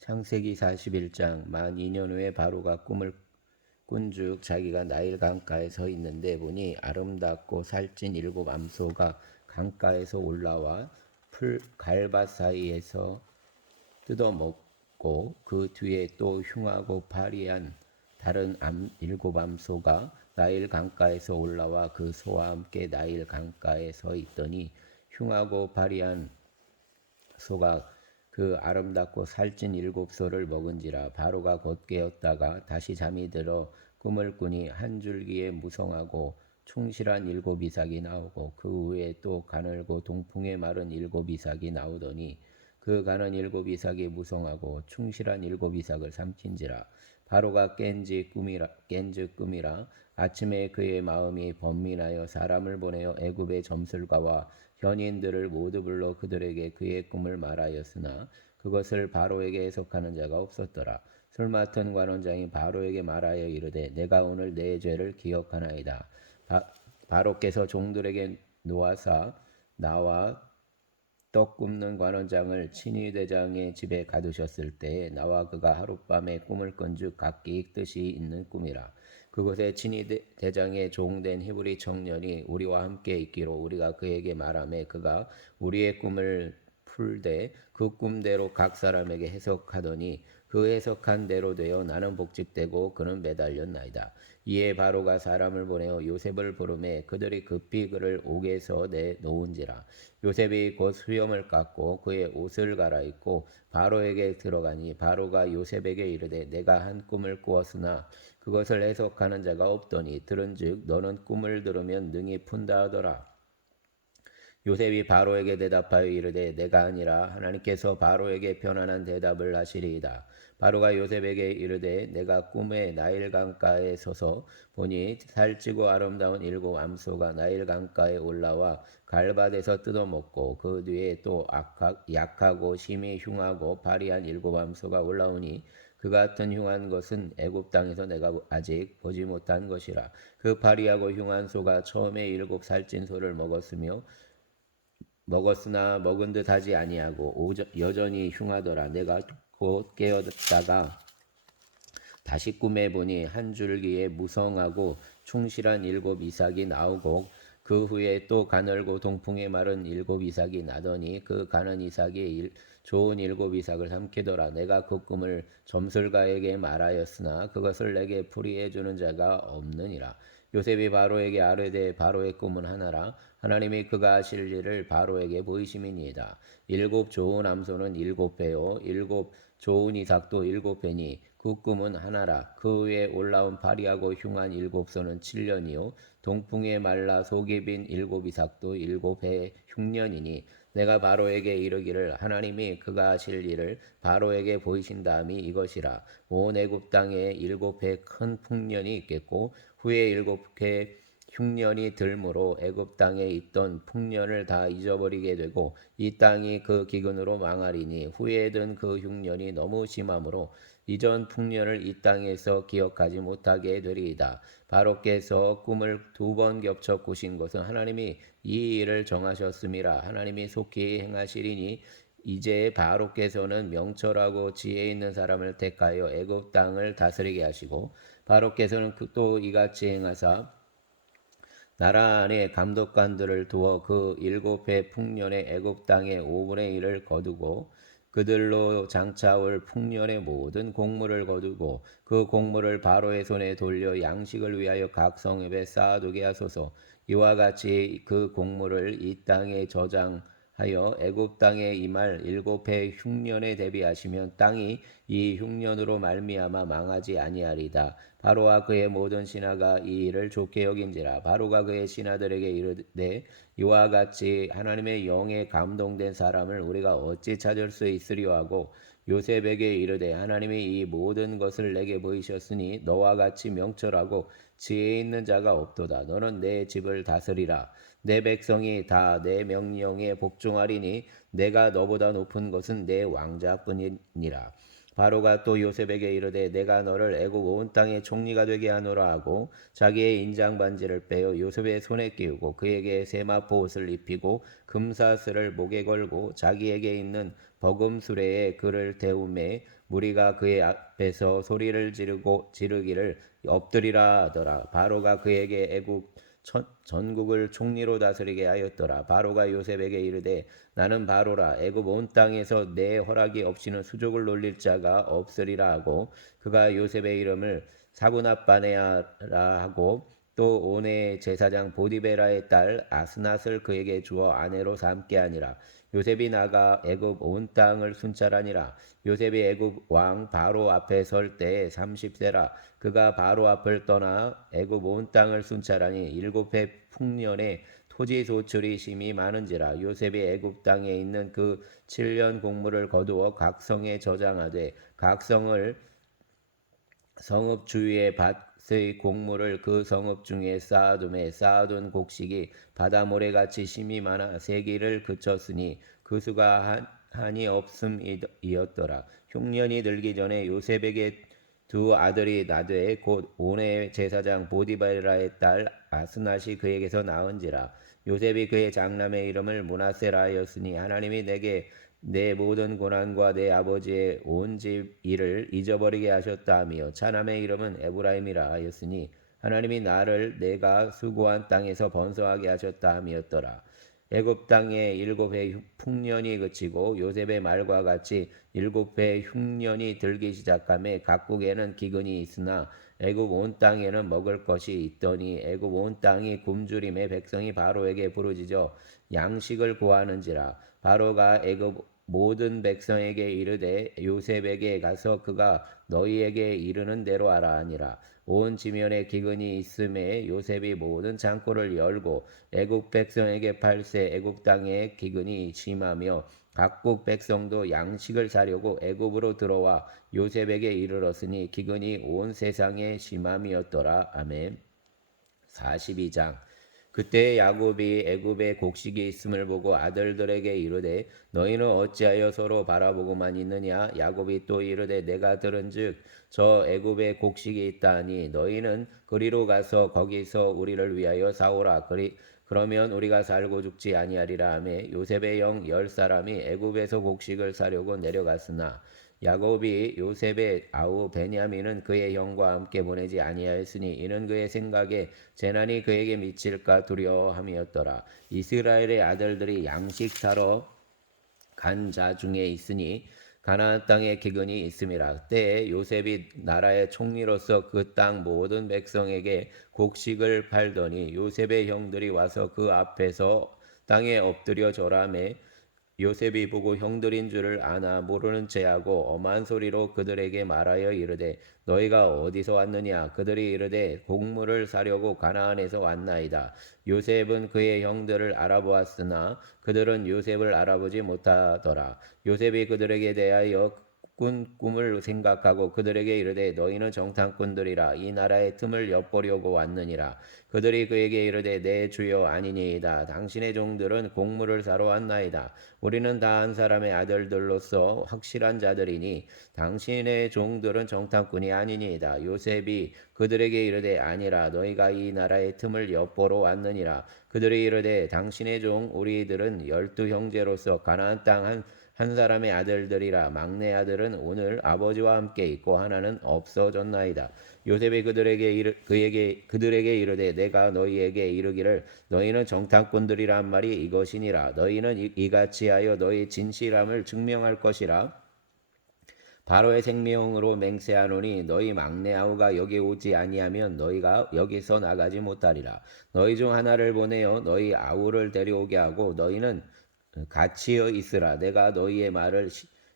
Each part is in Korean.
창세기 41장 만 2년 후에 바로가 꿈을 꾼즉 자기가 나일 강가에 서 있는데 보니 아름답고 살찐 7 암소가 강가에서 올라와 풀 갈밭 사이에서 뜯어먹고 그 뒤에 또 흉하고 파리한 다른 7 암소가 나일 강가에서 올라와 그 소와 함께 나일 강가에 서 있더니 흉하고 파리한 소가 그 아름답고 살찐 7소를 먹은지라. 바로가 곧 깨었다가 다시 잠이 들어 꿈을 꾸니 한 줄기에 무성하고 충실한 7 이삭이 나오고 그 후에 또 가늘고 동풍에 마른 7 이삭이 나오더니 그 가는 7 이삭이 무성하고 충실한 7 이삭을 삼킨지라. 바로가 깬즉 꿈이라. 아침에 그의 마음이 번민하여 사람을 보내어 애굽의 점술가와 현인들을 모두 불러 그들에게 그의 꿈을 말하였으나 그것을 바로에게 해석하는 자가 없었더라. 술 맡은 관원장이 바로에게 말하여 이르되 내가 오늘 내 죄를 기억하나이다. 바로께서 종들에게 놓아사 나와 떡 굽는 관원장을 친위대장의 집에 가두셨을 때에 나와 그가 하룻밤에 꿈을 꾼즉 각기 뜻이 있는 꿈이라. 그곳에 친위대장의 종된 히브리 청년이 우리와 함께 있기로 우리가 그에게 말하매 그가 우리의 꿈을 풀되 그 꿈대로 각 사람에게 해석하더니 그 해석한 대로 되어 나는 복직되고 그는 매달렸나이다. 이에 바로가 사람을 보내어 요셉을 부르매 그들이 급히 그를 옥에서 내놓은지라. 요셉이 곧 수염을 깎고 그의 옷을 갈아입고 바로에게 들어가니 바로가 요셉에게 이르되 내가 한 꿈을 꾸었으나 그것을 해석하는 자가 없더니 들은즉 너는 꿈을 들으면 능히 푼다 하더라. 요셉이 바로에게 대답하여 이르되 내가 아니라 하나님께서 바로에게 편안한 대답을 하시리이다. 바로가 요셉에게 이르되 내가 꿈에 나일 강가에 서서 보니 살찌고 아름다운 7 암소가 나일 강가에 올라와 갈밭에서 뜯어먹고 그 뒤에 또 약하고 심히 흉하고 파리한 7 암소가 올라오니 그 같은 흉한 것은 애굽 땅에서 내가 아직 보지 못한 것이라. 그 파리하고 흉한 소가 처음에 7 살찐 소를 먹었으나 먹은 듯 하지 아니하고 여전히 흉하더라. 내가 곧 깨었다가 다시 꿈에 보니 한 줄기에 무성하고 충실한 7 이삭이 나오고 그 후에 또 가늘고 동풍에 마른 7 이삭이 나더니 그 가는 이삭이 좋은 7 이삭을 삼키더라. 내가 그 꿈을 점술가에게 말하였으나 그것을 내게 풀이해 주는 자가 없느니라. 요셉이 바로에게 아뢰되 바로의 꿈은 하나라. 하나님이 그가 하실 일을 바로에게 보이심이니이다. 7 좋은 암소는 7배요 7 좋은 이삭도 7배니 그 꿈은 하나라. 그 위에 올라온 파리하고 흉한 7소는 7년이요 동풍에 말라 속이 빈 7 이삭도 7해 흉년이니 내가 바로에게 이르기를 하나님이 그가 하실 일을 바로에게 보이신 다음이 이것이라. 온 애굽 땅에 7해 큰 풍년이 있겠고 후에 7해 흉년이 들므로 애굽 땅에 있던 풍년을 다 잊어버리게 되고 이 땅이 그 기근으로 망하리니 후에 든 그 흉년이 너무 심함으로 이전 풍년을 이 땅에서 기억하지 못하게 되리이다. 바로께서 꿈을 2번 겹쳐 꾸신 것은 하나님이 이 일을 정하셨음이라. 하나님이 속히 행하시리니 이제 바로께서는 명철하고 지혜 있는 사람을 택하여 애굽 땅을 다스리게 하시고 바로께서는 또 이같이 행하사 나라 안에 감독관들을 두어 그 7해 풍년의 애굽 땅의 5분의 1을 거두고 그들로 장차올 풍년의 모든 곡물을 거두고 그 곡물을 바로의 손에 돌려 양식을 위하여 각 성읍에 쌓아두게 하소서. 이와 같이 그 곡물을 이 땅에 저장하여 애굽 땅에 임할 7해 흉년에 대비하시면 땅이 이 흉년으로 말미암아 망하지 아니하리다. 바로와 그의 모든 신하가 이 일을 좋게 여긴지라. 바로가 그의 신하들에게 이르되 이와 같이 하나님의 영에 감동된 사람을 우리가 어찌 찾을 수 있으리요 하고 요셉에게 이르되 하나님이 이 모든 것을 내게 보이셨으니 너와 같이 명철하고 지혜 있는 자가 없도다. 너는 내 집을 다스리라. 내 백성이 다 내 명령에 복종하리니 내가 너보다 높은 것은 내 왕자뿐이니라. 바로가 또 요셉에게 이르되 내가 너를 애굽 온 땅의 총리가 되게 하노라 하고 자기의 인장 반지를 빼어 요셉의 손에 끼우고 그에게 세마포 옷을 입히고 금사슬을 목에 걸고 자기에게 있는 버금수레에 그를 태우매 무리가 그의 앞에서 소리를 지르기를 엎드리라 하더라. 바로가 그에게 애굽 전국을 총리로 다스리게 하였더라. 바로가 요셉에게 이르되 나는 바로라. 애굽 온 땅에서 내 허락이 없이는 수족을 놀릴 자가 없으리라 하고, 그가 요셉의 이름을 사구납바네아라 하고, 또 온의 제사장 보디베라의 딸 아스낫을 그에게 주어 아내로 삼게 하니라. 요셉이 나가 애굽 온 땅을 순찰하니라. 요셉이 애굽 왕 바로 앞에 설 때에 30세라. 그가 바로 앞을 떠나 애굽 온 땅을 순찰하니 7해 풍년에 토지 소출이 심히 많은지라. 요셉이 애굽 땅에 있는 그 7년 곡물을 거두어 각 성에 저장하되 각 성을 성읍 주위의 밭의 곡물을 그 성읍 중에 쌓아둠에 쌓아둔 곡식이 바다 모래같이 심이 많아 세기를 그쳤으니 그 수가 한이 없음이었더라. 흉년이 들기 전에 요셉에게 두 아들이 나되 곧 온의 제사장 보디발라의 딸 아스낫이 그에게서 낳은지라. 요셉이 그의 장남의 이름을 므낫세라 하였으니 하나님이 내게 내 모든 고난과 내 아버지의 온 집 일을 잊어버리게 하셨다 하며 차남의 이름은 에브라임이라 하였으니 하나님이 나를 내가 수고한 땅에서 번성하게 하셨다 함이었더라. 애굽 땅에 7해 풍년이 그치고 요셉의 말과 같이 7해 흉년이 들기 시작하며 각국에는 기근이 있으나 애굽 온 땅에는 먹을 것이 있더니 애굽 온 땅이 굶주림에 백성이 바로에게 부르짖어 양식을 구하는지라. 바로가 애굽 모든 백성에게 이르되 요셉에게 가서 그가 너희에게 이르는 대로 하라 하니라. 온 지면에 기근이 있음에 요셉이 모든 창고를 열고 애굽 백성에게 팔세. 애굽 땅에 기근이 심하며 각국 백성도 양식을 사려고 애굽으로 들어와 요셉에게 이르렀으니 기근이 온 세상에 심함이었더라. 아멘. 42장. 그때 야곱이 애굽에 곡식이 있음을 보고 아들들에게 이르되 너희는 어찌하여 서로 바라보고만 있느냐. 야곱이 또 이르되 내가 들은즉 저 애굽에 곡식이 있다하니 너희는 그리로 가서 거기서 우리를 위하여 사오라. 그러면 우리가 살고 죽지 아니하리라 하매 요셉의 영 10사람이 애굽에서 곡식을 사려고 내려갔으나 야곱이 요셉의 아우 베냐민은 그의 형과 함께 보내지 아니하였으니 이는 그의 생각에 재난이 그에게 미칠까 두려워함이었더라. 이스라엘의 아들들이 양식 사러 간 자 중에 있으니 가나안 땅에 기근이 있음이라. 때에 요셉이 나라의 총리로서 그 땅 모든 백성에게 곡식을 팔더니 요셉의 형들이 와서 그 앞에서 땅에 엎드려 절하매 요셉이 보고 형들인 줄을 아나 모르는 체하고 엄한 소리로 그들에게 말하여 이르되 너희가 어디서 왔느냐. 그들이 이르되 곡물을 사려고 가나안에서 왔나이다. 요셉은 그의 형들을 알아보았으나 그들은 요셉을 알아보지 못하더라. 요셉이 그들에게 대하여 꾼 꿈을 생각하고 그들에게 이르되 너희는 정탐꾼들이라 이 나라의 틈을 엿보려고 왔느니라. 그들이 그에게 이르되 내 주여 아니니이다. 당신의 종들은 곡물을 사러 왔나이다. 우리는 다 한 사람의 아들들로서 확실한 자들이니 당신의 종들은 정탐꾼이 아니니이다. 요셉이 그들에게 이르되 아니라 너희가 이 나라의 틈을 엿보러 왔느니라. 그들이 이르되 당신의 종 우리들은 12형제로서 가나안 땅 한 사람의 아들들이라. 막내 아들은 오늘 아버지와 함께 있고 하나는 없어졌나이다. 요셉이 그들에게 이르되 내가 너희에게 이르기를 너희는 정탐꾼들이란 말이 이것이니라. 너희는 이같이 하여 너희 진실함을 증명할 것이라. 바로의 생명으로 맹세하노니 너희 막내 아우가 여기 오지 아니하면 너희가 여기서 나가지 못하리라. 너희 중 하나를 보내어 너희 아우를 데려오게 하고 너희는 같이여 있으라. 내가 너희의 말을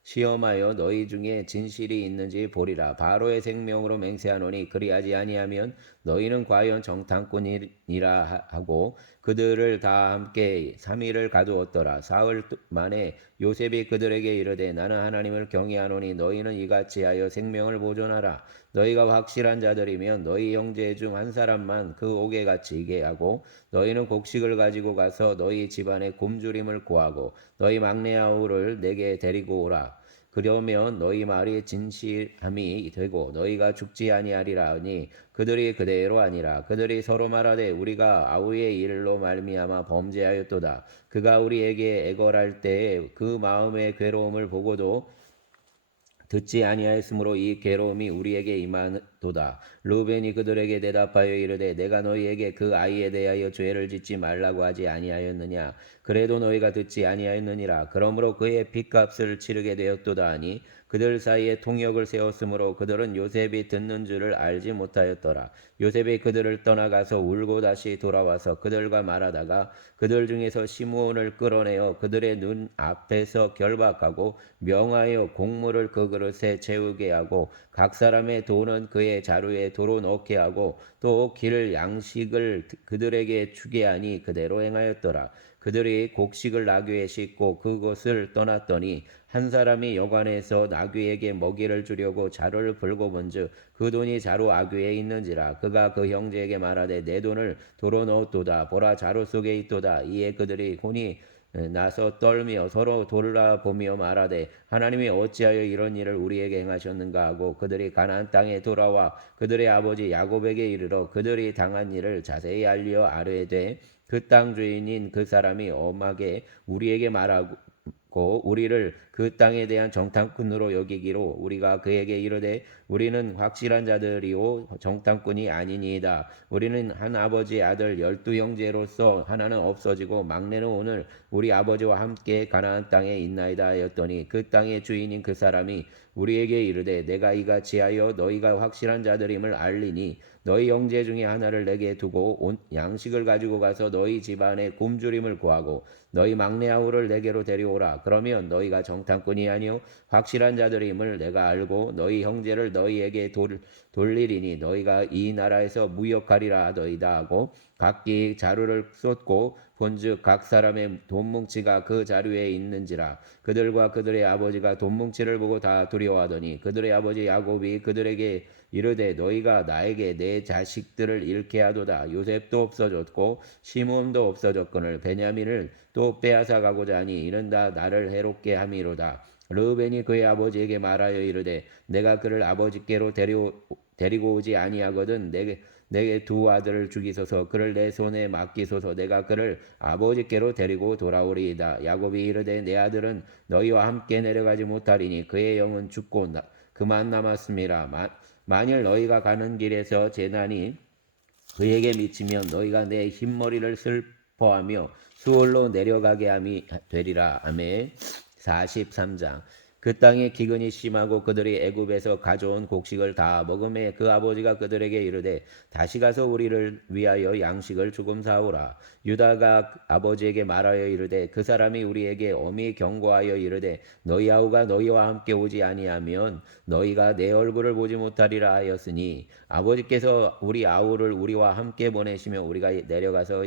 시험하여 너희 중에 진실이 있는지 보리라. 바로의 생명으로 맹세하노니 그리하지 아니하면 너희는 과연 정탐꾼이라 하고 그들을 다 함께 3일을 가두었더라. 사흘 만에 요셉이 그들에게 이르되 나는 하나님을 경외하노니 너희는 이같이 하여 생명을 보존하라. 너희가 확실한 자들이면 너희 형제 중 한 사람만 그 옥에 갇히게 하고 너희는 곡식을 가지고 가서 너희 집안의 굶주림을 구하고 너희 막내 아우를 내게 데리고 오라. 그러면 너희 말이 진실함이 되고 너희가 죽지 아니하리라 하니 그들이 그대로 아니라 그들이 서로 말하되 우리가 아우의 일로 말미암아 범죄하였도다. 그가 우리에게 애걸할 때에 그 마음의 괴로움을 보고도 듣지 아니하였으므로 이 괴로움이 우리에게 임하도다. 루벤이 그들에게 대답하여 이르되 내가 너희에게 그 아이에 대하여 죄를 짓지 말라고 하지 아니하였느냐. 그래도 너희가 듣지 아니하였느니라. 그러므로 그의 핏값을 치르게 되었도다 하니 그들 사이에 통역을 세웠으므로 그들은 요셉이 듣는 줄을 알지 못하였더라. 요셉이 그들을 떠나가서 울고 다시 돌아와서 그들과 말하다가 그들 중에서 시므온을 끌어내어 그들의 눈 앞에서 결박하고 명하여 곡물을 그 그릇에 채우게 하고 각 사람의 돈은 그의 자루에 도로 넣게 하고 또 길 양식을 그들에게 주게 하니 그대로 행하였더라. 그들이 곡식을 나귀에 싣고 그곳을 떠났더니 한 사람이 여관에서 나귀에게 먹이를 주려고 자루를 풀고 본즉 그 돈이 자루 아귀에 있는지라. 그가 그 형제에게 말하되 내 돈을 도로 넣었도다. 보라 자루 속에 있도다. 이에 그들이 혼이 나서 떨며 서로 돌아보며 말하되 하나님이 어찌하여 이런 일을 우리에게 행하셨는가 하고 그들이 가나안 땅에 돌아와 그들의 아버지 야곱에게 이르러 그들이 당한 일을 자세히 알려 아뢰되 그 땅 주인인 그 사람이 엄하게 우리에게 말하고 우리를 그 땅에 대한 정탐꾼으로 여기기로 우리가 그에게 이르되 우리는 확실한 자들이요 정탐꾼이 아니니이다. 우리는 한 아버지 아들 12형제로서 하나는 없어지고 막내는 오늘 우리 아버지와 함께 가나안 땅에 있나이다 하였더니 그 땅의 주인인 그 사람이 우리에게 이르되 내가 이같이 하여 너희가 확실한 자들임을 알리니 너희 형제 중에 하나를 내게 두고 양식을 가지고 가서 너희 집안에 굶주림을 구하고 너희 막내 아우를 내게로 데려오라. 그러면 너희가 정탐꾼이 아니요 확실한 자들임을 내가 알고 너희 형제를 너희에게 돌리리니 너희가 이 나라에서 무역하리라 하더이다 하고 각기 자루를 쏟고 본즉 각 사람의 돈뭉치가 그 자루에 있는지라. 그들과 그들의 아버지가 돈뭉치를 보고 다 두려워하더니 그들의 아버지 야곱이 그들에게 이르되 너희가 나에게 내 자식들을 잃게 하도다. 요셉도 없어졌고 시므온도 없어졌거늘 베냐민을 또 빼앗아 가고자 하니 이는 다 나를 해롭게 함이로다. 르우벤이 그의 아버지에게 말하여 이르되 내가 그를 아버지께로 데리고 오지 아니하거든 내게 두 아들을 주기소서 그를 내 손에 맡기소서 내가 그를 아버지께로 데리고 돌아오리이다. 야곱이 이르되 내 아들은 너희와 함께 내려가지 못하리니 그의 영은 죽고 그만 남았음이라. 만일 너희가 가는 길에서 재난이 그에게 미치면 너희가 내 흰머리를 슬퍼하며 수월로 내려가게 함이 되리라. 아멘. 43장. 그 땅에 기근이 심하고 그들이 애굽에서 가져온 곡식을 다 먹음에 그 아버지가 그들에게 이르되 다시 가서 우리를 위하여 양식을 조금 사오라. 유다가 아버지에게 말하여 이르되 그 사람이 우리에게 엄히 경고하여 이르되 너희 아우가 너희와 함께 오지 아니하면 너희가 내 얼굴을 보지 못하리라 하였으니 아버지께서 우리 아우를 우리와 함께 보내시며 우리가 내려가서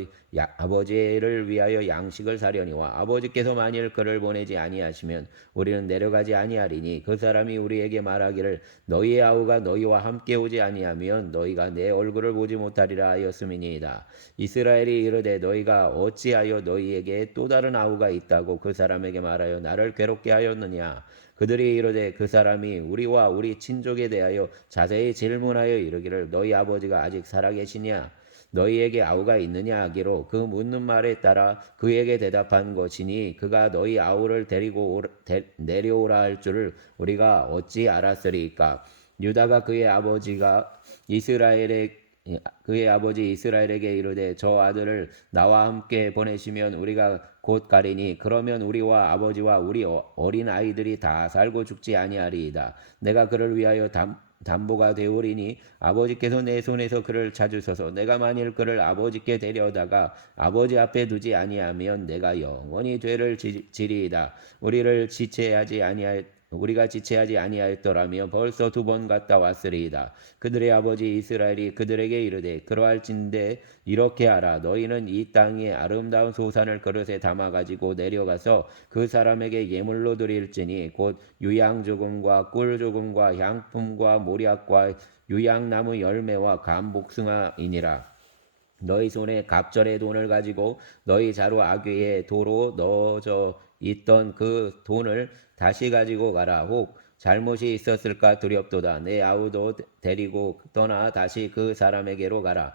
아버지를 위하여 양식을 사려니와 아버지께서 만일 그를 보내지 아니하시면 우리는 내려가지 아니하리니 그 사람이 우리에게 말하기를 너희의 아우가 너희와 함께 오지 아니하면 너희가 내 얼굴을 보지 못하리라 하였음이니이다. 이스라엘이 이르되 너희가 어찌하여 너희에게 또 다른 아우가 있다고 그 사람에게 말하여 나를 괴롭게 하였느냐. 그들이 이르되 그 사람이 우리와 우리 친족에 대하여 자세히 질문하여 이르기를 너희 아버지가 아직 살아계시냐 너희에게 아우가 있느냐 하기로 그 묻는 말에 따라 그에게 대답한 것이니 그가 너희 아우를 데리고 내려오라 할 줄을 우리가 어찌 알았으리까. 유다가 그의 아버지 이스라엘에게 이르되 저 아들을 나와 함께 보내시면 우리가 곧 가리니 그러면 우리와 아버지와 우리 어린 아이들이 다 살고 죽지 아니하리이다. 내가 그를 위하여 담보가 되오리니 아버지께서 내 손에서 그를 찾으소서. 내가 만일 그를 아버지께 데려다가 아버지 앞에 두지 아니하면 내가 영원히 죄를 지리이다. 우리가 지체하지 아니하였더라며 벌써 2번 갔다 왔으리이다. 그들의 아버지 이스라엘이 그들에게 이르되 그러할진대 이렇게 하라. 너희는 이 땅의 아름다운 소산을 그릇에 담아가지고 내려가서 그 사람에게 예물로 드릴지니 곧 유향조금과 꿀조금과 향품과 모략과 유향나무 열매와 감복숭아이니라. 너희 손에 갑절의 돈을 가지고 너희 자루 아귀에 도로 넣어져 있던 그 돈을 다시 가지고 가라. 혹 잘못이 있었을까 두렵도다. 내 아우도 데리고 떠나 다시 그 사람에게로 가라.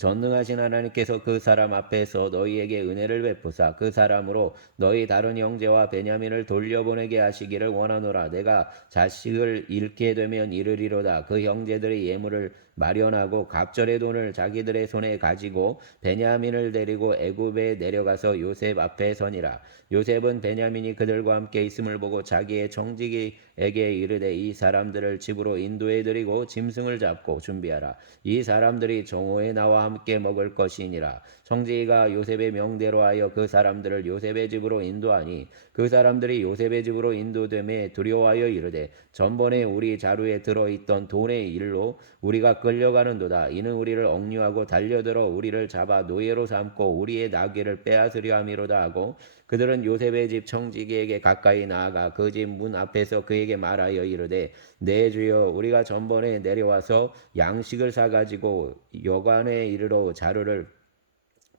전능하신 하나님께서 그 사람 앞에서 너희에게 은혜를 베푸사 그 사람으로 너희 다른 형제와 베냐민을 돌려보내게 하시기를 원하노라. 내가 자식을 잃게 되면 이르리로다. 그 형제들의 예물을 마련하고 갑절의 돈을 자기들의 손에 가지고 베냐민을 데리고 애굽에 내려가서 요셉 앞에 서니라. 요셉은 베냐민이 그들과 함께 있음을 보고 자기의 청지기에게 이르되 이 사람들을 집으로 인도해 드리고 짐승을 잡고 준비하라. 이 사람들이 정오에 나와 함께 먹을 것이니라. 청지기가 요셉의 명대로 하여 그 사람들을 요셉의 집으로 인도하니 그 사람들이 요셉의 집으로 인도됨에 두려워하여 이르되 전번에 우리 자루에 들어있던 돈의 일로 우리가 끌려가는도다. 이는 우리를 억류하고 달려들어 우리를 잡아 노예로 삼고 우리의 나귀를 빼앗으려 함이로다 하고 그들은 요셉의 집 청지기에게 가까이 나아가 그 집 문 앞에서 그에게 말하여 이르되 내 주여 우리가 전번에 내려와서 양식을 사가지고 여관에 이르러 자루를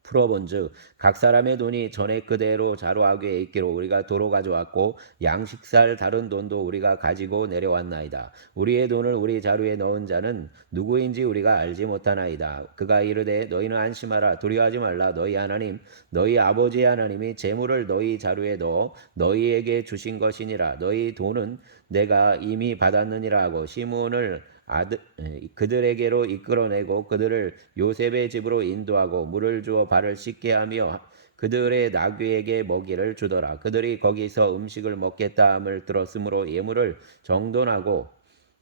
풀어본즉 각 사람의 돈이 전에 그대로 자루아귀에 있기로 우리가 도로 가져왔고 양식살 다른 돈도 우리가 가지고 내려왔나이다. 우리의 돈을 우리 자루에 넣은 자는 누구인지 우리가 알지 못하나이다. 그가 이르되 너희는 안심하라. 두려워하지 말라. 너희 하나님 너희 아버지의 하나님이 재물을 너희 자루에 넣어 너희에게 주신 것이니라. 너희 돈은 내가 이미 받았느니라 하고 시므온을 그들에게로 이끌어내고 그들을 요셉의 집으로 인도하고 물을 주어 발을 씻게 하며 그들의 나귀에게 먹이를 주더라. 그들이 거기서 음식을 먹겠다 함을 들었으므로 예물을 정돈하고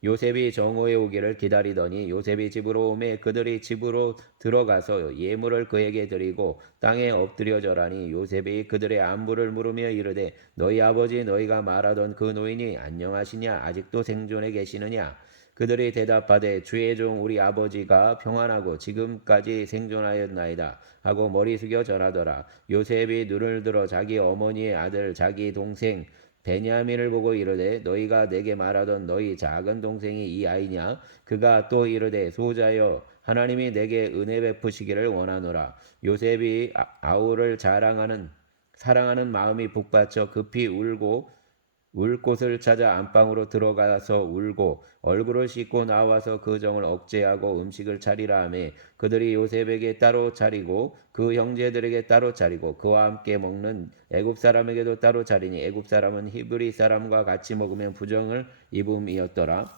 요셉이 정오에 오기를 기다리더니 요셉이 집으로 오매 그들이 집으로 들어가서 예물을 그에게 드리고 땅에 엎드려 절하니 요셉이 그들의 안부를 물으며 이르되 너희 아버지 너희가 말하던 그 노인이 안녕하시냐 아직도 생존해 계시느냐. 그들이 대답하되 주의 종 우리 아버지가 평안하고 지금까지 생존하였나이다 하고 머리 숙여 절하더라. 요셉이 눈을 들어 자기 어머니의 아들 자기 동생 베냐민을 보고 이르되 너희가 내게 말하던 너희 작은 동생이 이 아이냐. 그가 또 이르되 소자여 하나님이 내게 은혜 베푸시기를 원하노라. 요셉이 아우를 사랑하는 마음이 북받쳐 급히 울고 울 곳을 찾아 안방으로 들어가서 울고 얼굴을 씻고 나와서 그 정을 억제하고 음식을 차리라 하매 그들이 요셉에게 따로 차리고 그 형제들에게 따로 차리고 그와 함께 먹는 애굽 사람에게도 따로 차리니 애굽 사람은 히브리 사람과 같이 먹으면 부정을 입음이었더라.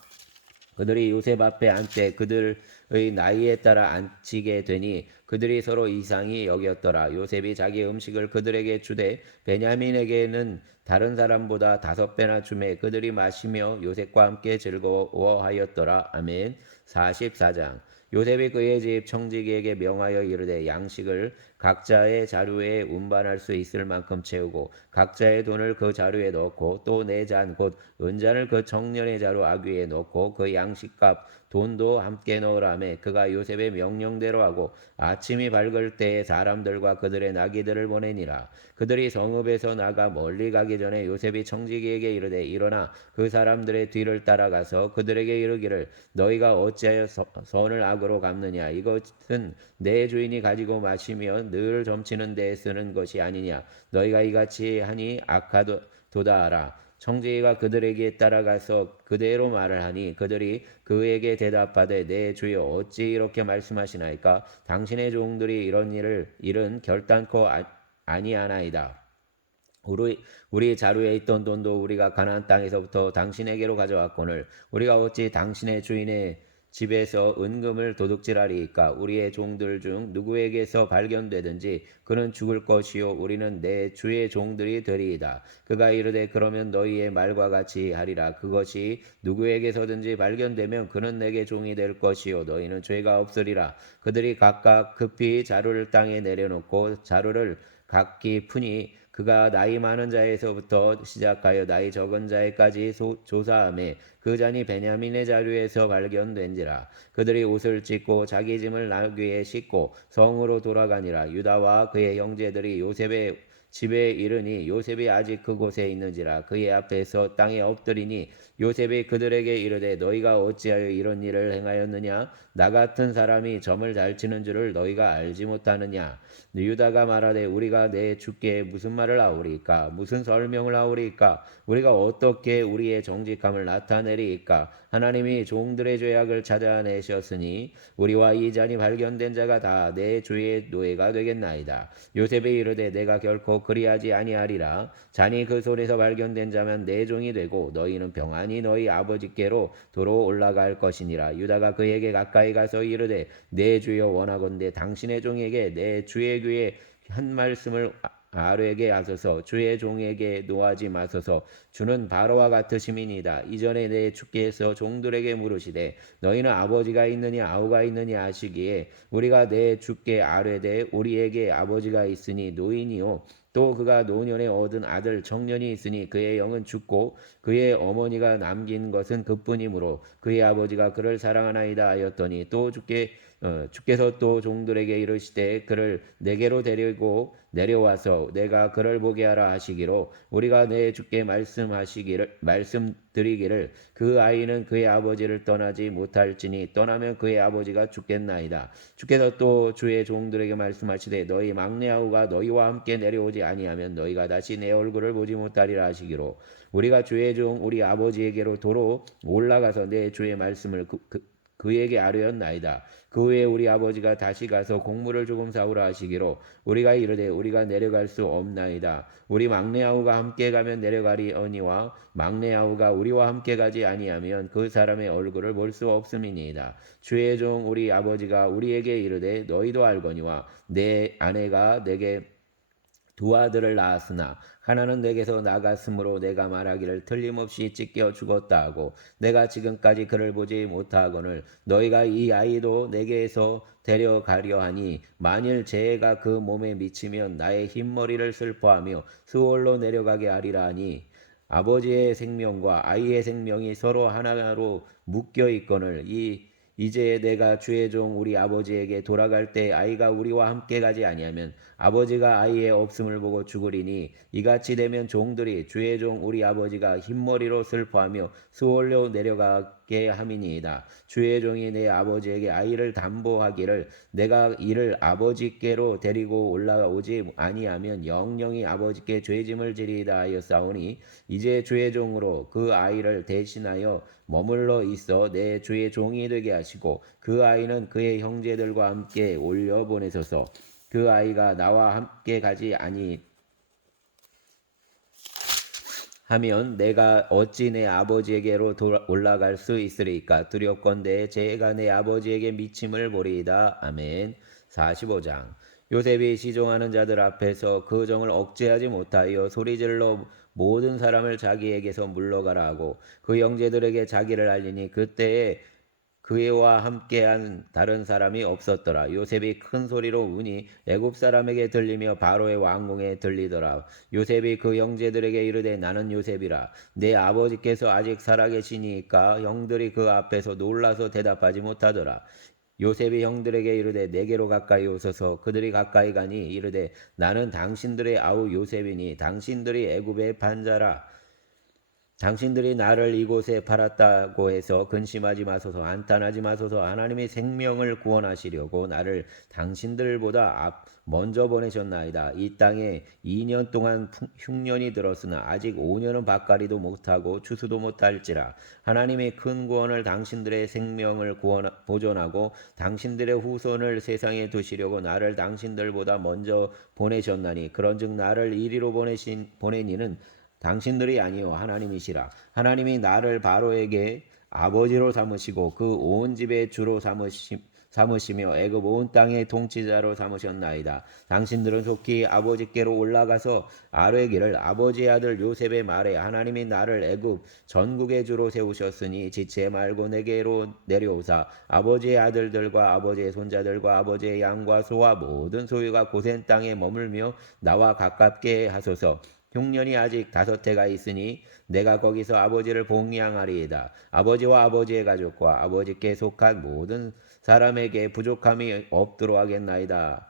그들이 요셉 앞에 앉되 그들의 나이에 따라 앉히게 되니 그들이 서로 이상히 여겼더라. 요셉이 자기 음식을 그들에게 주되 베냐민에게는 다른 사람보다 5배나 주매 그들이 마시며 요셉과 함께 즐거워하였더라. 아멘. 44장. 요셉이 그의 집 청지기에게 명하여 이르되 양식을 각자의 자루에 운반할 수 있을 만큼 채우고 각자의 돈을 그 자루에 넣고 또 내 잔 곧 은잔을 그 청년의 자루 아귀에 넣고 그 양식값 돈도 함께 넣으라매 그가 요셉의 명령대로 하고 아침이 밝을 때에 사람들과 그들의 나귀들을 보내니라. 그들이 성읍에서 나가 멀리 가기 전에 요셉이 청지기에게 이르되 일어나 그 사람들의 뒤를 따라가서 그들에게 이르기를 너희가 어찌하여 선을 악으로 갚느냐. 이것은 내 주인이 가지고 마시며 늘 점치는 데에 쓰는 것이 아니냐. 너희가 이같이 하니 악하도다 하라. 청지기가 그들에게 따라가서 그대로 말을 하니 그들이 그에게 대답하되 내 주여 어찌 이렇게 말씀하시나이까. 당신의 종들이 이런 일은 결단코 아니하나이다. 우리 자루에 있던 돈도 우리가 가나안 땅에서부터 당신에게로 가져왔거늘 우리가 어찌 당신의 주인의 집에서 은금을 도둑질하리이까. 우리의 종들 중 누구에게서 발견되든지 그는 죽을 것이요 우리는 내 주의 종들이 되리이다. 그가 이르되 그러면 너희의 말과 같이 하리라. 그것이 누구에게서든지 발견되면 그는 내게 종이 될 것이요 너희는 죄가 없으리라. 그들이 각각 급히 자루를 땅에 내려놓고 자루를 각기 푸니 그가 나이 많은 자에서부터 시작하여 나이 적은 자에까지 조사하며 그 잔이 베냐민의 자루에서 발견된지라. 그들이 옷을 찢고 자기 짐을 나귀에 싣고 성으로 돌아가니라. 유다와 그의 형제들이 요셉의 집에 이르니 요셉이 아직 그곳에 있는지라 그의 앞에서 땅에 엎드리니 요셉이 그들에게 이르되 너희가 어찌하여 이런 일을 행하였느냐 나 같은 사람이 점을 잘 치는 줄을 너희가 알지 못하느냐 유다가 말하되 우리가 내 주께 무슨 말을 하오리까 무슨 설명을 하오리까 우리가 어떻게 우리의 정직함을 나타내리이까 하나님이 종들의 죄악을 찾아내셨으니 우리와 이 잔이 발견된 자가 다 내 주의 노예가 되겠나이다. 요셉이 이르되 내가 결코 그리하지 아니하리라. 잔이 그 손에서 발견된 자면 내 종이 되고 너희는 평안히 너희 아버지께로 도로 올라갈 것이니라. 유다가 그에게 가까이 가서 이르되 내 주여 원하건대 당신의 종에게 내 주의 귀에 한 말씀을 아뢰게 하소서. 주의 종에게 노하지 마소서. 주는 바로와 같으심이니이다. 이전에 내 주께서 종들에게 물으시되 너희는 아버지가 있느냐 아우가 있느냐 하시기에 우리가 내 주께 아뢰되 우리에게 아버지가 있으니 노인이요 또 그가 노년에 얻은 아들 청년이 있으니 그의 영은 죽고 그의 어머니가 남긴 것은 그뿐이므로 그의 아버지가 그를 사랑하나이다 하였더니 또 주께서 또 종들에게 이르시되 그를 내게로 데리고 내려와서 내가 그를 보게 하라 하시기로 우리가 내 주께 말씀드리기를 그 아이는 그의 아버지를 떠나지 못할지니 떠나면 그의 아버지가 죽겠나이다. 주께서 또 주의 종들에게 말씀하시되 너희 막내 아우가 너희와 함께 내려오지 아니하면 너희가 다시 내 얼굴을 보지 못하리라 하시기로 우리가 주의 종 우리 아버지에게로 도로 올라가서 내 주의 말씀을 그에게 아뢰었나이다. 그 후에 우리 아버지가 다시 가서 곡물을 조금 사오라 하시기로 우리가 이르되 우리가 내려갈 수 없나이다. 우리 막내 아우가 함께 가면 내려가리언니와 막내 아우가 우리와 함께 가지 아니하면 그 사람의 얼굴을 볼 수 없음이니이다. 주의 종 우리 아버지가 우리에게 이르되 너희도 알거니와 내 아내가 내게 두 아들을 낳았으나 하나는 내게서 나갔으므로 내가 말하기를 틀림없이 찢겨 죽었다 하고 내가 지금까지 그를 보지 못하거늘 너희가 이 아이도 내게서 데려가려 하니 만일 재해가 그 몸에 미치면 나의 흰머리를 슬퍼하며 수월로 내려가게 하리라 하니 아버지의 생명과 아이의 생명이 서로 하나로 묶여 있거늘 이제 내가 주의 종 우리 아버지에게 돌아갈 때 아이가 우리와 함께 가지 아니하면 아버지가 아이의 없음을 보고 죽으리니 이같이 되면 종들이 주의 종 우리 아버지가 흰머리로 슬퍼하며 수월로 내려가게 함이니이다. 주의 종이 내 아버지에게 아이를 담보하기를 내가 이를 아버지께로 데리고 올라오지 아니하면 영영이 아버지께 죄짐을 지리이다 하였사오니 이제 주의 종으로 그 아이를 대신하여 머물러 있어 내 주의 종이 되게 하시고 그 아이는 그의 형제들과 함께 올려 보내소서. 그 아이가 나와 함께 가지 아니하면 내가 어찌 내 아버지에게로 올라갈 수 있으리까. 두렵건대 제가 내 아버지에게 미침을 보리이다. 아멘. 45장. 요셉이 시종하는 자들 앞에서 그 정을 억제하지 못하여 소리질러 모든 사람을 자기에게서 물러가라 하고 그 형제들에게 자기를 알리니 그때에 그와 함께한 다른 사람이 없었더라. 요셉이 큰 소리로 우니 애굽 사람에게 들리며 바로의 왕궁에 들리더라. 요셉이 그 형제들에게 이르되 나는 요셉이라. 내 아버지께서 아직 살아계시니까 형들이 그 앞에서 놀라서 대답하지 못하더라. 요셉이 형들에게 이르되 내게로 가까이 오소서. 그들이 가까이 가니 이르되 나는 당신들의 아우 요셉이니 당신들이 애굽의 판자라. 당신들이 나를 이곳에 팔았다고 해서 근심하지 마소서. 안탄하지 마소서. 하나님이 생명을 구원하시려고 나를 당신들보다 먼저 보내셨나이다. 이 땅에 2년 동안 흉년이 들었으나 아직 5년은 밭가리도 못하고 추수도 못할지라. 하나님이 큰 구원을 당신들의 생명을 보존하고 당신들의 후손을 세상에 두시려고 나를 당신들보다 먼저 보내셨나니 그런즉 나를 이리로 보내니는 당신들이 아니요 하나님이시라. 하나님이 나를 바로에게 아버지로 삼으시고 그 온 집의 주로 삼으시며 애굽 온 땅의 통치자로 삼으셨나이다. 당신들은 속히 아버지께로 올라가서 아뢰기를 아버지의 아들 요셉의 말에 하나님이 나를 애굽 전국의 주로 세우셨으니 지체 말고 내게로 내려오사 아버지의 아들들과 아버지의 손자들과 아버지의 양과 소와 모든 소유가 고센 땅에 머물며 나와 가깝게 하소서. 흉년이 아직 5해가 있으니 내가 거기서 아버지를 봉양하리이다. 아버지와 아버지의 가족과 아버지께 속한 모든 사람에게 부족함이 없도록 하겠나이다.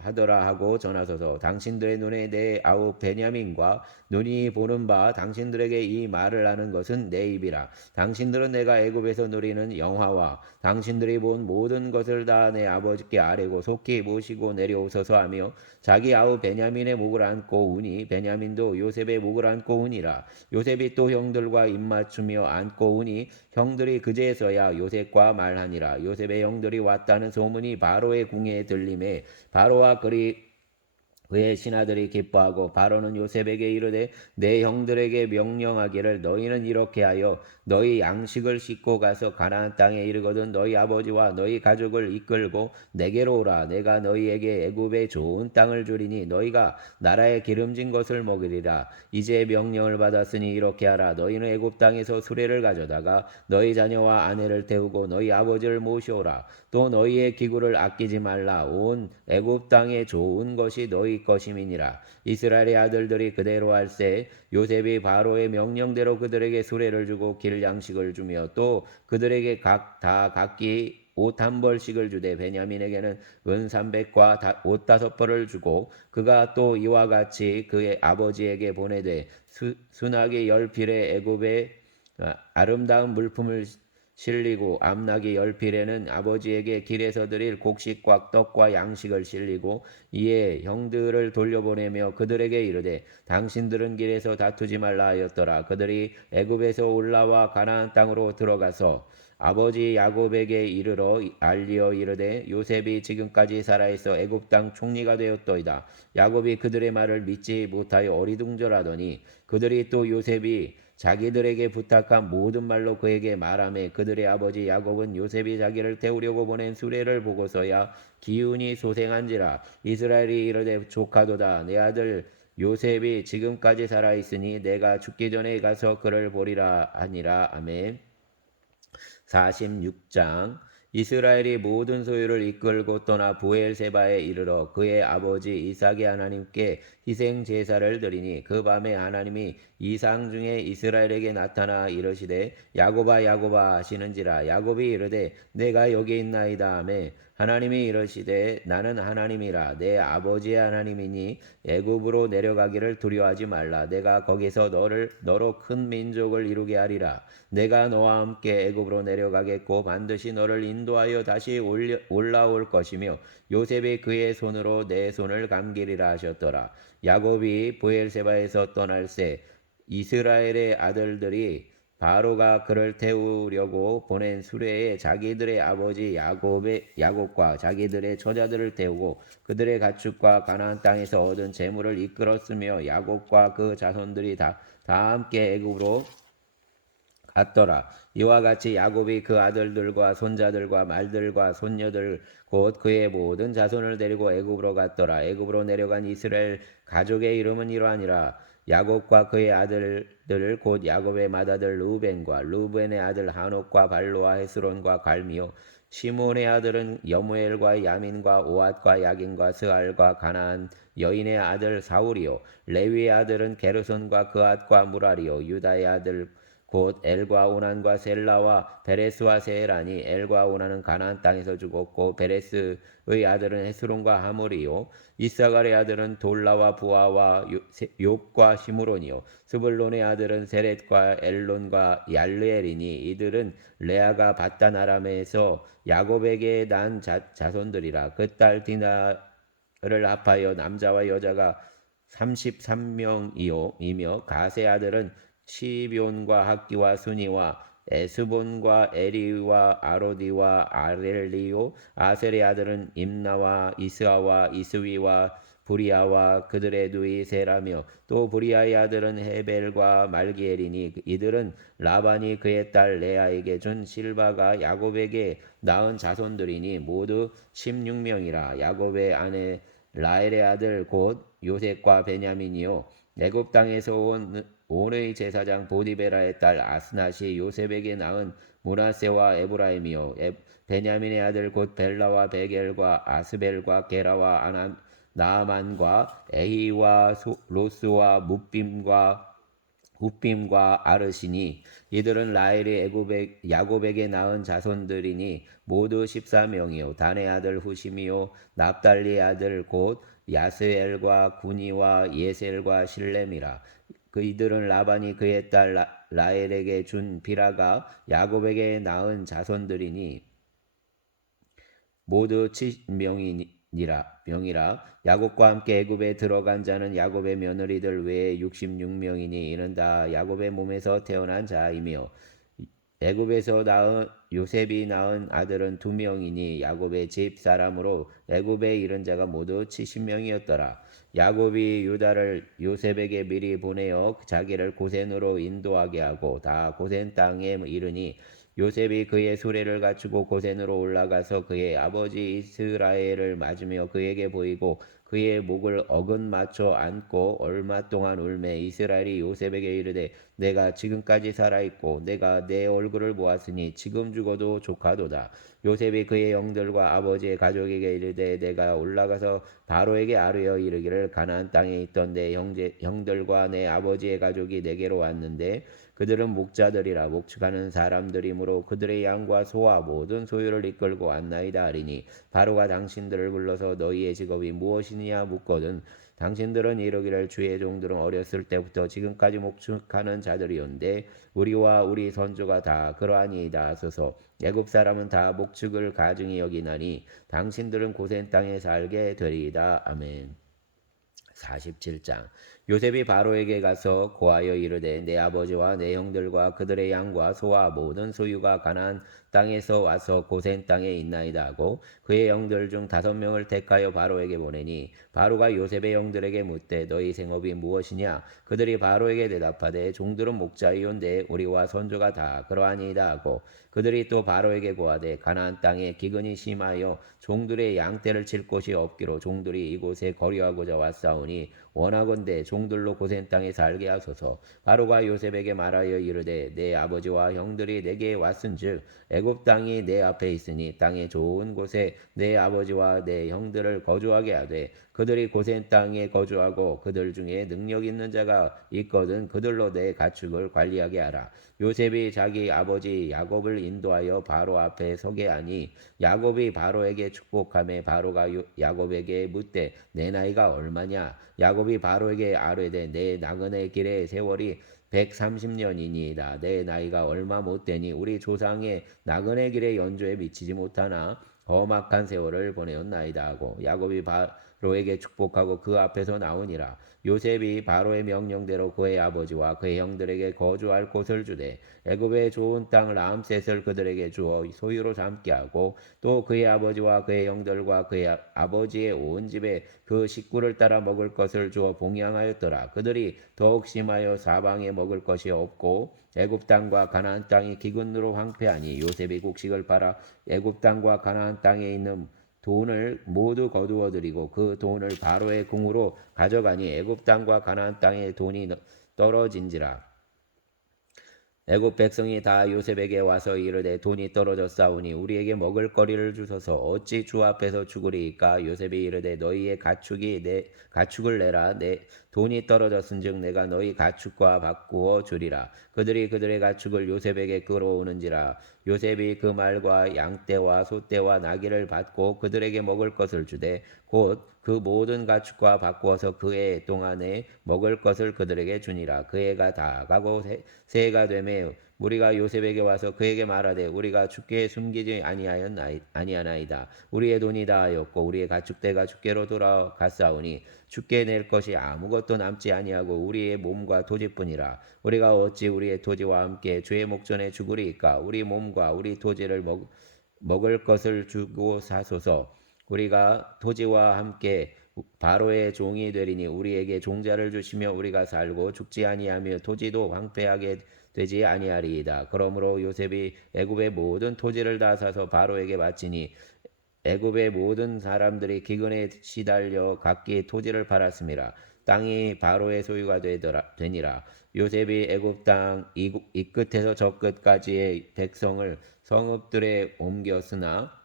하더라 하고 전하소서. 당신들의 눈에 내 아우 베냐민과 눈이 보는 바 당신들에게 이 말을 하는 것은 내 입이라. 당신들은 내가 애굽에서 누리는 영화와 당신들이 본 모든 것을 다 내 아버지께 아뢰고 속히 모시고 내려오소서 하며 자기 아우 베냐민의 목을 안고 우니 베냐민도 요셉의 목을 안고 우니라. 요셉이 또 형들과 입맞추며 안고 우니 형들이 그제서야 요셉과 말하니라. 요셉의 형들이 왔다는 소문이 바로의 궁에 들림에 바로와 그의 신하들이 기뻐하고 바로는 요셉에게 이르되 내 형들에게 명령하기를 너희는 이렇게 하여 너희 양식을 싣고 가서 가나안 땅에 이르거든 너희 아버지와 너희 가족을 이끌고 내게로 오라. 내가 너희에게 애굽의 좋은 땅을 주리니 너희가 나라의 기름진 것을 먹으리라. 이제 명령을 받았으니 이렇게 하라. 너희는 애굽 땅에서 수레를 가져다가 너희 자녀와 아내를 태우고 너희 아버지를 모셔오라. 또 너희의 기구를 아끼지 말라. 온 애굽 땅에 좋은 것이 너희 것임이니라. 이스라엘의 아들들이 그대로 할세 요셉이 바로의 명령대로 그들에게 수레를 주고 길 양식을 주며 또 그들에게 각기 옷 한 벌씩을 주되 베냐민에게는 은 300과 옷 5벌을 주고 그가 또 이와 같이 그의 아버지에게 보내되 순하게 10필의 애굽의 아름다운 물품을 실리고 암나기 10필에는 아버지에게 길에서 드릴 곡식과 떡과 양식을 실리고 이에 형들을 돌려보내며 그들에게 이르되 당신들은 길에서 다투지 말라 하였더라. 그들이 애굽에서 올라와 가나안 땅으로 들어가서 아버지 야곱에게 이르러 알리어 이르되 요셉이 지금까지 살아있어 애굽 땅 총리가 되었도이다. 야곱이 그들의 말을 믿지 못하여 어리둥절하더니 그들이 또 요셉이 자기들에게 부탁한 모든 말로 그에게 말하매 그들의 아버지 야곱은 요셉이 자기를 태우려고 보낸 수레를 보고서야 기운이 소생한지라. 이스라엘이 이르되 조카도다. 내 아들 요셉이 지금까지 살아있으니 내가 죽기 전에 가서 그를 보리라 하니라. 아멘. 46장. 이스라엘이 모든 소유를 이끌고 떠나 부엘세바에 이르러 그의 아버지 이삭의 하나님께 희생 제사를 드리니 그 밤에 하나님이 이상 중에 이스라엘에게 나타나 이르시되 야곱아 야곱아 하시는지라. 야곱이 이르되 내가 여기 있나이다 하매 하나님이 이르시되 나는 하나님이라 내 아버지의 하나님이니 애굽으로 내려가기를 두려워하지 말라. 내가 거기서 너로 큰 민족을 이루게 하리라. 내가 너와 함께 애굽으로 내려가겠고 반드시 너를 인도하여 다시 올라올 것이며 요셉이 그의 손으로 내 손을 감기리라 하셨더라. 야곱이 부엘세바에서 떠날새 이스라엘의 아들들이 바로가 그를 태우려고 보낸 수레에 자기들의 아버지 야곱과 자기들의 처자들을 태우고 그들의 가축과 가나안 땅에서 얻은 재물을 이끌었으며 야곱과 그 자손들이 다 함께 애굽으로 갔더라. 이와 같이 야곱이 그 아들들과 손자들과 말들과 손녀들 곧 그의 모든 자손을 데리고 애굽으로 갔더라. 애굽으로 내려간 이스라엘 가족의 이름은 이러하니라. 야곱과 그의 아들들 곧 야곱의 맏아들 루벤의 아들 하녹과 발로와 헤스론과 갈미요 시몬의 아들은 여무엘과 야민과 오앗과 야긴과 스알과 가나안 여인의 아들 사울이요 레위의 아들은 게르손과 그앗과 무라리요 유다의 아들 곧 엘과 오난과 셀라와 베레스와 세라니 엘과 오난은 가나안 땅에서 죽었고 베레스의 아들은 헤스론과 하몰이요 이사갈의 아들은 돌라와 부아와 욥과 시므론이요 스불론의 아들은 세렛과 엘론과 얄르엘이니 이들은 레아가 바단 아람에서 야곱에게 난 자손들이라. 그 딸 디나를 합하여 남자와 여자가 33명이며 가세 아들은 시비온과 학기와 순이와 에스본과 에리와 아로디와 아렐리오 아셀의 아들은 임나와 이스아와 이스위와 부리아와 그들의 누이 세라며 또 부리아의 아들은 헤벨과 말기엘이니 이들은 라반이 그의 딸 레아에게 준 실바가 야곱에게 낳은 자손들이니 모두 16명이라. 야곱의 아내 라헬의 아들 곧 요셉과 베냐민이요 애굽 땅에서 온 온의 제사장 보디베라의 딸 아스낫이 요셉에게 낳은 므낫세와 에브라임이요 베냐민의 아들 곧 벨라와 베겔과 아스벨과 게라와 나아만과 에히와 로스와 뭇빔과 굽빔과 아르시니 이들은 라헬이 야곱에게 낳은 자손들이니 모두 14명이요 단의 아들 후심이요 납달리 아들 곧 야스엘과 구니와 예셀과 실렘이라. 그 이들은 라반이 그의 딸 라헬에게 준 비라가 야곱에게 낳은 자손들이니 모두 70명이라. 야곱과 함께 애굽에 들어간 자는 야곱의 며느리들 외에 66명이니 이는 다 야곱의 몸에서 태어난 자이며 애굽에서 낳은 요셉이 낳은 아들은 2명이니 야곱의 집 사람으로 애굽에 이른 자가 모두 70명이었더라. 야곱이 유다를 요셉에게 미리 보내어 자기를 고센으로 인도하게 하고 다 고센 땅에 이르니 요셉이 그의 수레를 갖추고 고센으로 올라가서 그의 아버지 이스라엘을 맞으며 그에게 보이고 그의 목을 어긋맞춰 안고 얼마 동안 울매 이스라엘이 요셉에게 이르되 내가 지금까지 살아있고 내가 내 얼굴을 보았으니 지금 죽어도 족하도다. 요셉이 그의 형들과 아버지의 가족에게 이르되 내가 올라가서 바로에게 아뢰어 이르기를 가나안 땅에 있던 내 형들과 내 아버지의 가족이 내게로 왔는데 그들은 목자들이라 목축하는 사람들이므로 그들의 양과 소와 모든 소유를 이끌고 왔나이다 하리니 바로가 당신들을 불러서 너희의 직업이 무엇이냐 묻거든 당신들은 이르기를 주의 종들은 어렸을 때부터 지금까지 목축하는 자들이온데 우리와 우리 선조가 다 그러하니이다 하소서. 애굽 사람은 다 목축을 가증히 여기나니 당신들은 고센 땅에 살게 되리이다. 아멘. 47장. 요셉이 바로에게 가서 고하여 이르되 내 아버지와 내 형들과 그들의 양과 소와 모든 소유가 가나안 땅에서 와서 고센 땅에 있나이다 하고 그의 형들 중 5명을 택하여 바로에게 보내니 바로가 요셉의 형들에게 묻되 너희 생업이 무엇이냐 그들이 바로에게 대답하되 종들은 목자이온데 우리와 선조가 다 그러하니이다 하고 그들이 또 바로에게 고하되 가나안 땅에 기근이 심하여 종들의 양떼를 칠 곳이 없기로 종들이 이곳에 거류하고자 왔사오니 원하건대 종들로 고센 땅에 살게 하소서. 바로가 요셉에게 말하여 이르되 내 아버지와 형들이 내게 왔은즉 애굽 땅이 내 앞에 있으니 땅의 좋은 곳에 내 아버지와 내 형들을 거주하게 하되 그들이 고센 땅에 거주하고 그들 중에 능력 있는 자가 있거든 그들로 내 가축을 관리하게 하라. 요셉이 자기 아버지 야곱을 인도하여 바로 앞에 서게 하니 야곱이 바로에게 축복하며 바로가 야곱에게 묻되 내 나이가 얼마냐 야곱이 바로에게 아뢰되 내 나그네 길의 세월이 130년이니이다. 내 나이가 얼마 못되니 우리 조상의 나그네 길의 연조에 미치지 못하나 험악한 세월을 보내었나이다 하고 야곱이 바로에게 축복하고 그 앞에서 나오니라. 요셉이 바로의 명령대로 그의 아버지와 그의 형들에게 거주할 곳을 주되 애굽의 좋은 땅 라암셋을 그들에게 주어 소유로 삼게 하고 또 그의 아버지와 그의 형들과 그의 아버지의 온 집에 그 식구를 따라 먹을 것을 주어 봉양하였더라. 그들이 더욱 심하여 사방에 먹을 것이 없고 애굽 땅과 가나안 땅이 기근으로 황폐하니 요셉이 곡식을 팔아 애굽 땅과 가나안 땅에 있는 돈을 모두 거두어 들이고 그 돈을 바로의 궁으로 가져가니 애굽 땅과 가나안 땅에 돈이 떨어진지라. 애굽 백성이 다 요셉에게 와서 이르되 돈이 떨어졌사오니 우리에게 먹을 거리를 주소서. 어찌 주 앞에서 죽으리이까. 요셉이 이르되 너희의 가축을 내라. 내 돈이 떨어졌은즉 내가 너희 가축과 바꾸어 주리라. 그들이 그들의 가축을 요셉에게 끌어오는지라. 요셉이 그 말과 양떼와 소떼와 나귀를 받고 그들에게 먹을 것을 주되 곧 그 모든 가축과 바꾸어서 그 해 동안에 먹을 것을 그들에게 주니라. 그 해가 다 가고 새해가 되매 우리가 요셉에게 와서 그에게 말하되 우리가 주께 숨기지 아니하나이다. 우리의 돈이 다하였고 우리의 가축대가 주께로 돌아갔사오니 주께 낼 것이 아무것도 남지 아니하고 우리의 몸과 토지뿐이라. 우리가 어찌 우리의 토지와 함께 주의 목전에 죽으리이까. 우리 몸과 우리 토지를 먹을 것을 주고 사소서. 우리가 토지와 함께 바로의 종이 되리니 우리에게 종자를 주시며 우리가 살고 죽지 아니하며 토지도 황폐하게 되지 아니하리이다. 그러므로 요셉이 애굽의 모든 토지를 다 사서 바로에게 바치니 애굽의 모든 사람들이 기근에 시달려 각기 토지를 팔았음이라. 땅이 바로의 소유가 되니라. 요셉이 애굽 땅 이 끝에서 저 끝까지의 백성을 성읍들에 옮겼으나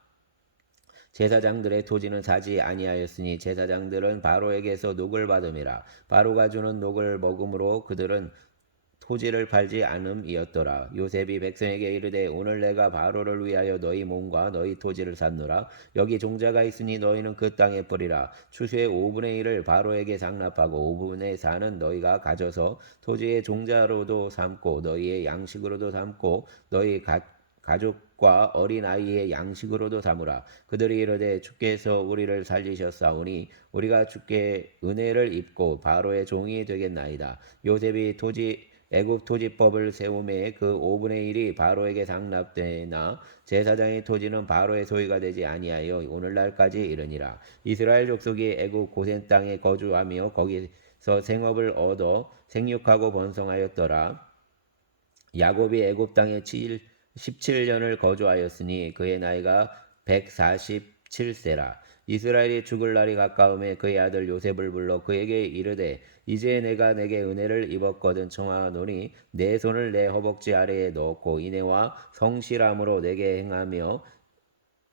제사장들의 토지는 사지 아니하였으니 제사장들은 바로에게서 녹을 받음이라. 바로가 주는 녹을 먹음으로 그들은 토지를 팔지 않음이었더라. 요셉이 백성에게 이르되 오늘 내가 바로를 위하여 너희 몸과 너희 토지를 샀노라. 여기 종자가 있으니 너희는 그 땅에 뿌리라. 추수의 5분의 1을 바로에게 상납하고 5분의 4는 너희가 가져서 토지의 종자로도 삼고 너희의 양식으로도 삼고 너희 가족과 어린아이의 양식으로도 삼으라. 그들이 이르되 주께서 우리를 살리셨사오니 우리가 주께 은혜를 입고 바로의 종이 되겠나이다. 요셉이 애굽 토지법을 세우매 그 5분의 1이 바로에게 상납되나 제사장의 토지는 바로의 소유가 되지 아니하여 오늘날까지 이르니라. 이스라엘 족속이 애굽 고센 땅에 거주하며 거기서 생업을 얻어 생육하고 번성하였더라. 야곱이 애굽 땅에 17년을 거주하였으니 그의 나이가 147세라. 이스라엘이 죽을 날이 가까움에 그의 아들 요셉을 불러 그에게 이르되 이제 내가 내게 은혜를 입었거든 청하노니 내 손을 내 허벅지 아래에 넣고 인애와 성실함으로 내게 행하며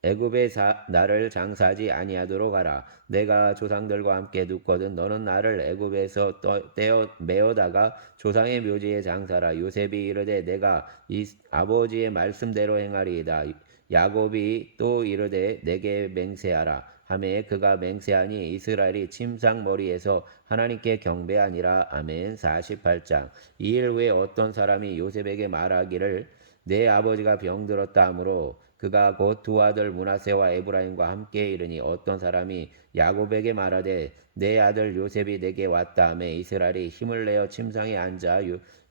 애굽에 나를 장사하지 아니하도록 하라. 내가 조상들과 함께 눕거든 너는 나를 애굽에서 떼어 메어다가 조상의 묘지에 장사라. 요셉이 이르되 내가 이 아버지의 말씀대로 행하리이다. 야곱이 또 이르되 내게 맹세하라. 하매 그가 맹세하니 이스라엘이 침상 머리에서 하나님께 경배하니라. 아멘. 48장. 이 일 후에 어떤 사람이 요셉에게 말하기를 내 아버지가 병들었다 하므로 그가 곧 두 아들 므낫세와 에브라임과 함께 이르니 어떤 사람이 야곱에게 말하되 내 아들 요셉이 내게 왔다 하매 이스라엘이 힘을 내어 침상에 앉아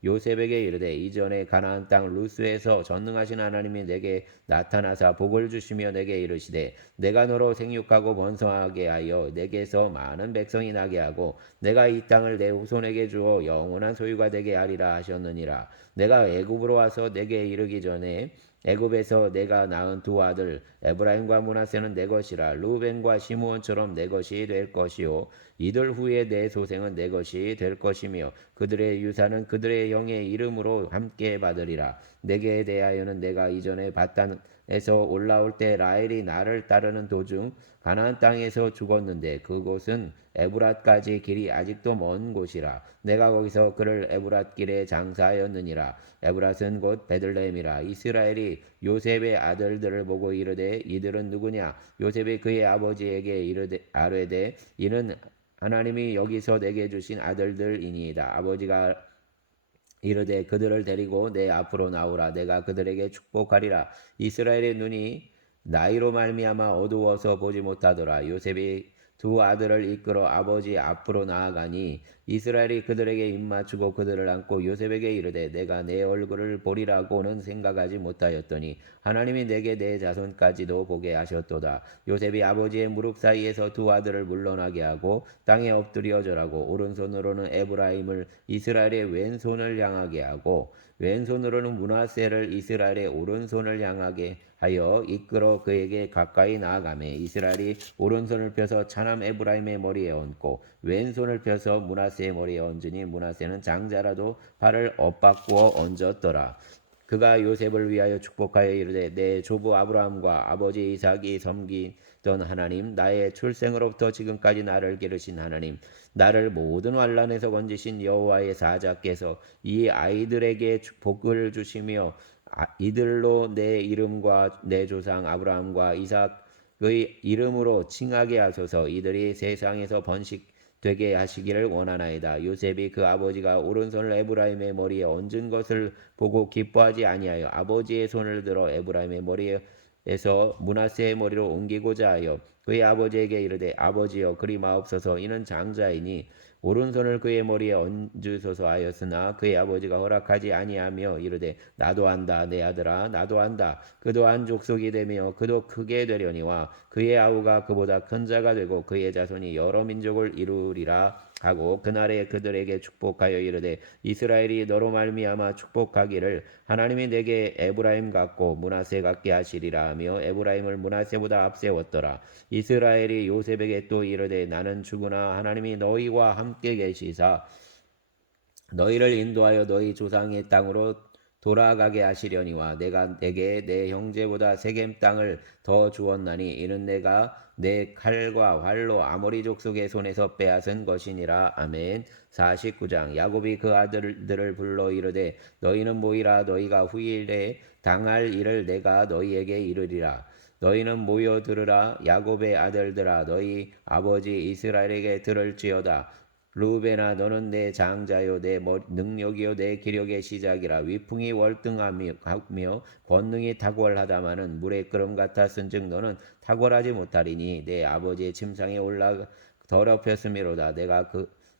요셉에게 이르되 이전에 가나안 땅 루스에서 전능하신 하나님이 내게 나타나사 복을 주시며 내게 이르시되 내가 너로 생육하고 번성하게 하여 내게서 많은 백성이 나게 하고 내가 이 땅을 내 후손에게 주어 영원한 소유가 되게 하리라 하셨느니라. 내가 애굽으로 와서 내게 이르기 전에 애굽에서 내가 낳은 두 아들 에브라임과 므낫세는 내 것이라. 루벤과 시므온처럼 내 것이 될 것이요 이들 후에 내 소생은 내 것이 될 것이며 그들의 유산은 그들의 형의 이름으로 함께 받으리라. 내게 대하여는 내가 이전에 바단에서 올라올 때 라헬이 나를 따르는 도중 가나안 땅에서 죽었는데 그곳은 에브랏까지 길이 아직도 먼 곳이라. 내가 거기서 그를 에브랏 길에 장사하였느니라. 에브랏은 곧 베들레헴이라. 이스라엘이 요셉의 아들들을 보고 이르되 이들은 누구냐? 요셉이 그의 아버지에게 아뢰되 이는 하나님이 여기서 내게 주신 아들들이니이다. 아버지가 이르되 그들을 데리고 내 앞으로 나오라. 내가 그들에게 축복하리라. 이스라엘의 눈이 나이로 말미암아 어두워서 보지 못하더라. 요셉이 두 아들을 이끌어 아버지 앞으로 나아가니 이스라엘이 그들에게 입맞추고 그들을 안고 요셉에게 이르되 내가 내 얼굴을 보리라고는 생각하지 못하였더니 하나님이 내게 내 자손까지도 보게 하셨도다. 요셉이 아버지의 무릎 사이에서 두 아들을 물러나게 하고 땅에 엎드려 절하고 오른손으로는 에브라임을 이스라엘의 왼손을 향하게 하고 왼손으로는 므낫세를 이스라엘의 오른손을 향하게 하여 이끌어 그에게 가까이 나아가매 이스라엘이 오른손을 펴서 차남 에브라임의 머리에 얹고 왼손을 펴서 므낫세의 머리에 얹으니 므낫세는 장자라도 발을 엇바꾸어 얹었더라. 그가 요셉을 위하여 축복하여 이르되 내 조부 아브라함과 아버지 이삭이 섬기던 하나님 나의 출생으로부터 지금까지 나를 기르신 하나님 나를 모든 환난에서 건지신 여호와의 사자께서 이 아이들에게 복을 주시며 이들로 내 이름과 내 조상 아브라함과 이삭의 이름으로 칭하게 하소서. 이들이 세상에서 번식되게 하시기를 원하나이다. 요셉이 그 아버지가 오른손을 에브라임의 머리에 얹은 것을 보고 기뻐하지 아니하여 아버지의 손을 들어 에브라임의 머리에서 므낫세의 머리로 옮기고자 하여 그의 아버지에게 이르되 아버지여 그리 마옵소서. 이는 장자이니 오른손을 그의 머리에 얹으소서 하였으나 그의 아버지가 허락하지 아니하며 이르되 나도 한다 내 아들아 나도 한다. 그도 한 족속이 되며 그도 크게 되려니와 그의 아우가 그보다 큰 자가 되고 그의 자손이 여러 민족을 이루리라 하고 그날에 그들에게 축복하여 이르되 이스라엘이 너로 말미암아 축복하기를 하나님이 내게 에브라임 같고 므낫세 같게 하시리라 하며 에브라임을 므낫세보다 앞세웠더라. 이스라엘이 요셉에게 또 이르되 나는 죽으나 하나님이 너희와 함께 계시사 너희를 인도하여 너희 조상의 땅으로 돌아가게 하시려니와 내가 내게 내 형제보다 세겜 땅을 더 주었나니 이는 내가 내 칼과 활로 아모리 족속의 손에서 빼앗은 것이니라. 아멘. 49장 야곱이 그 아들들을 불러 이르되 너희는 모이라. 너희가 후일에 당할 일을 내가 너희에게 이르리라. 너희는 모여 들으라. 야곱의 아들들아 너희 아버지 이스라엘에게 들을지어다. 루벤아 너는 내 장자요 내 능력이요 내 기력의 시작이라. 위풍이 월등하며 권능이 탁월하다마는 물의 끓음 같았은즉 너는 탁월하지 못하리니 내 아버지의 침상에 올라 더럽혔음이로다. 내가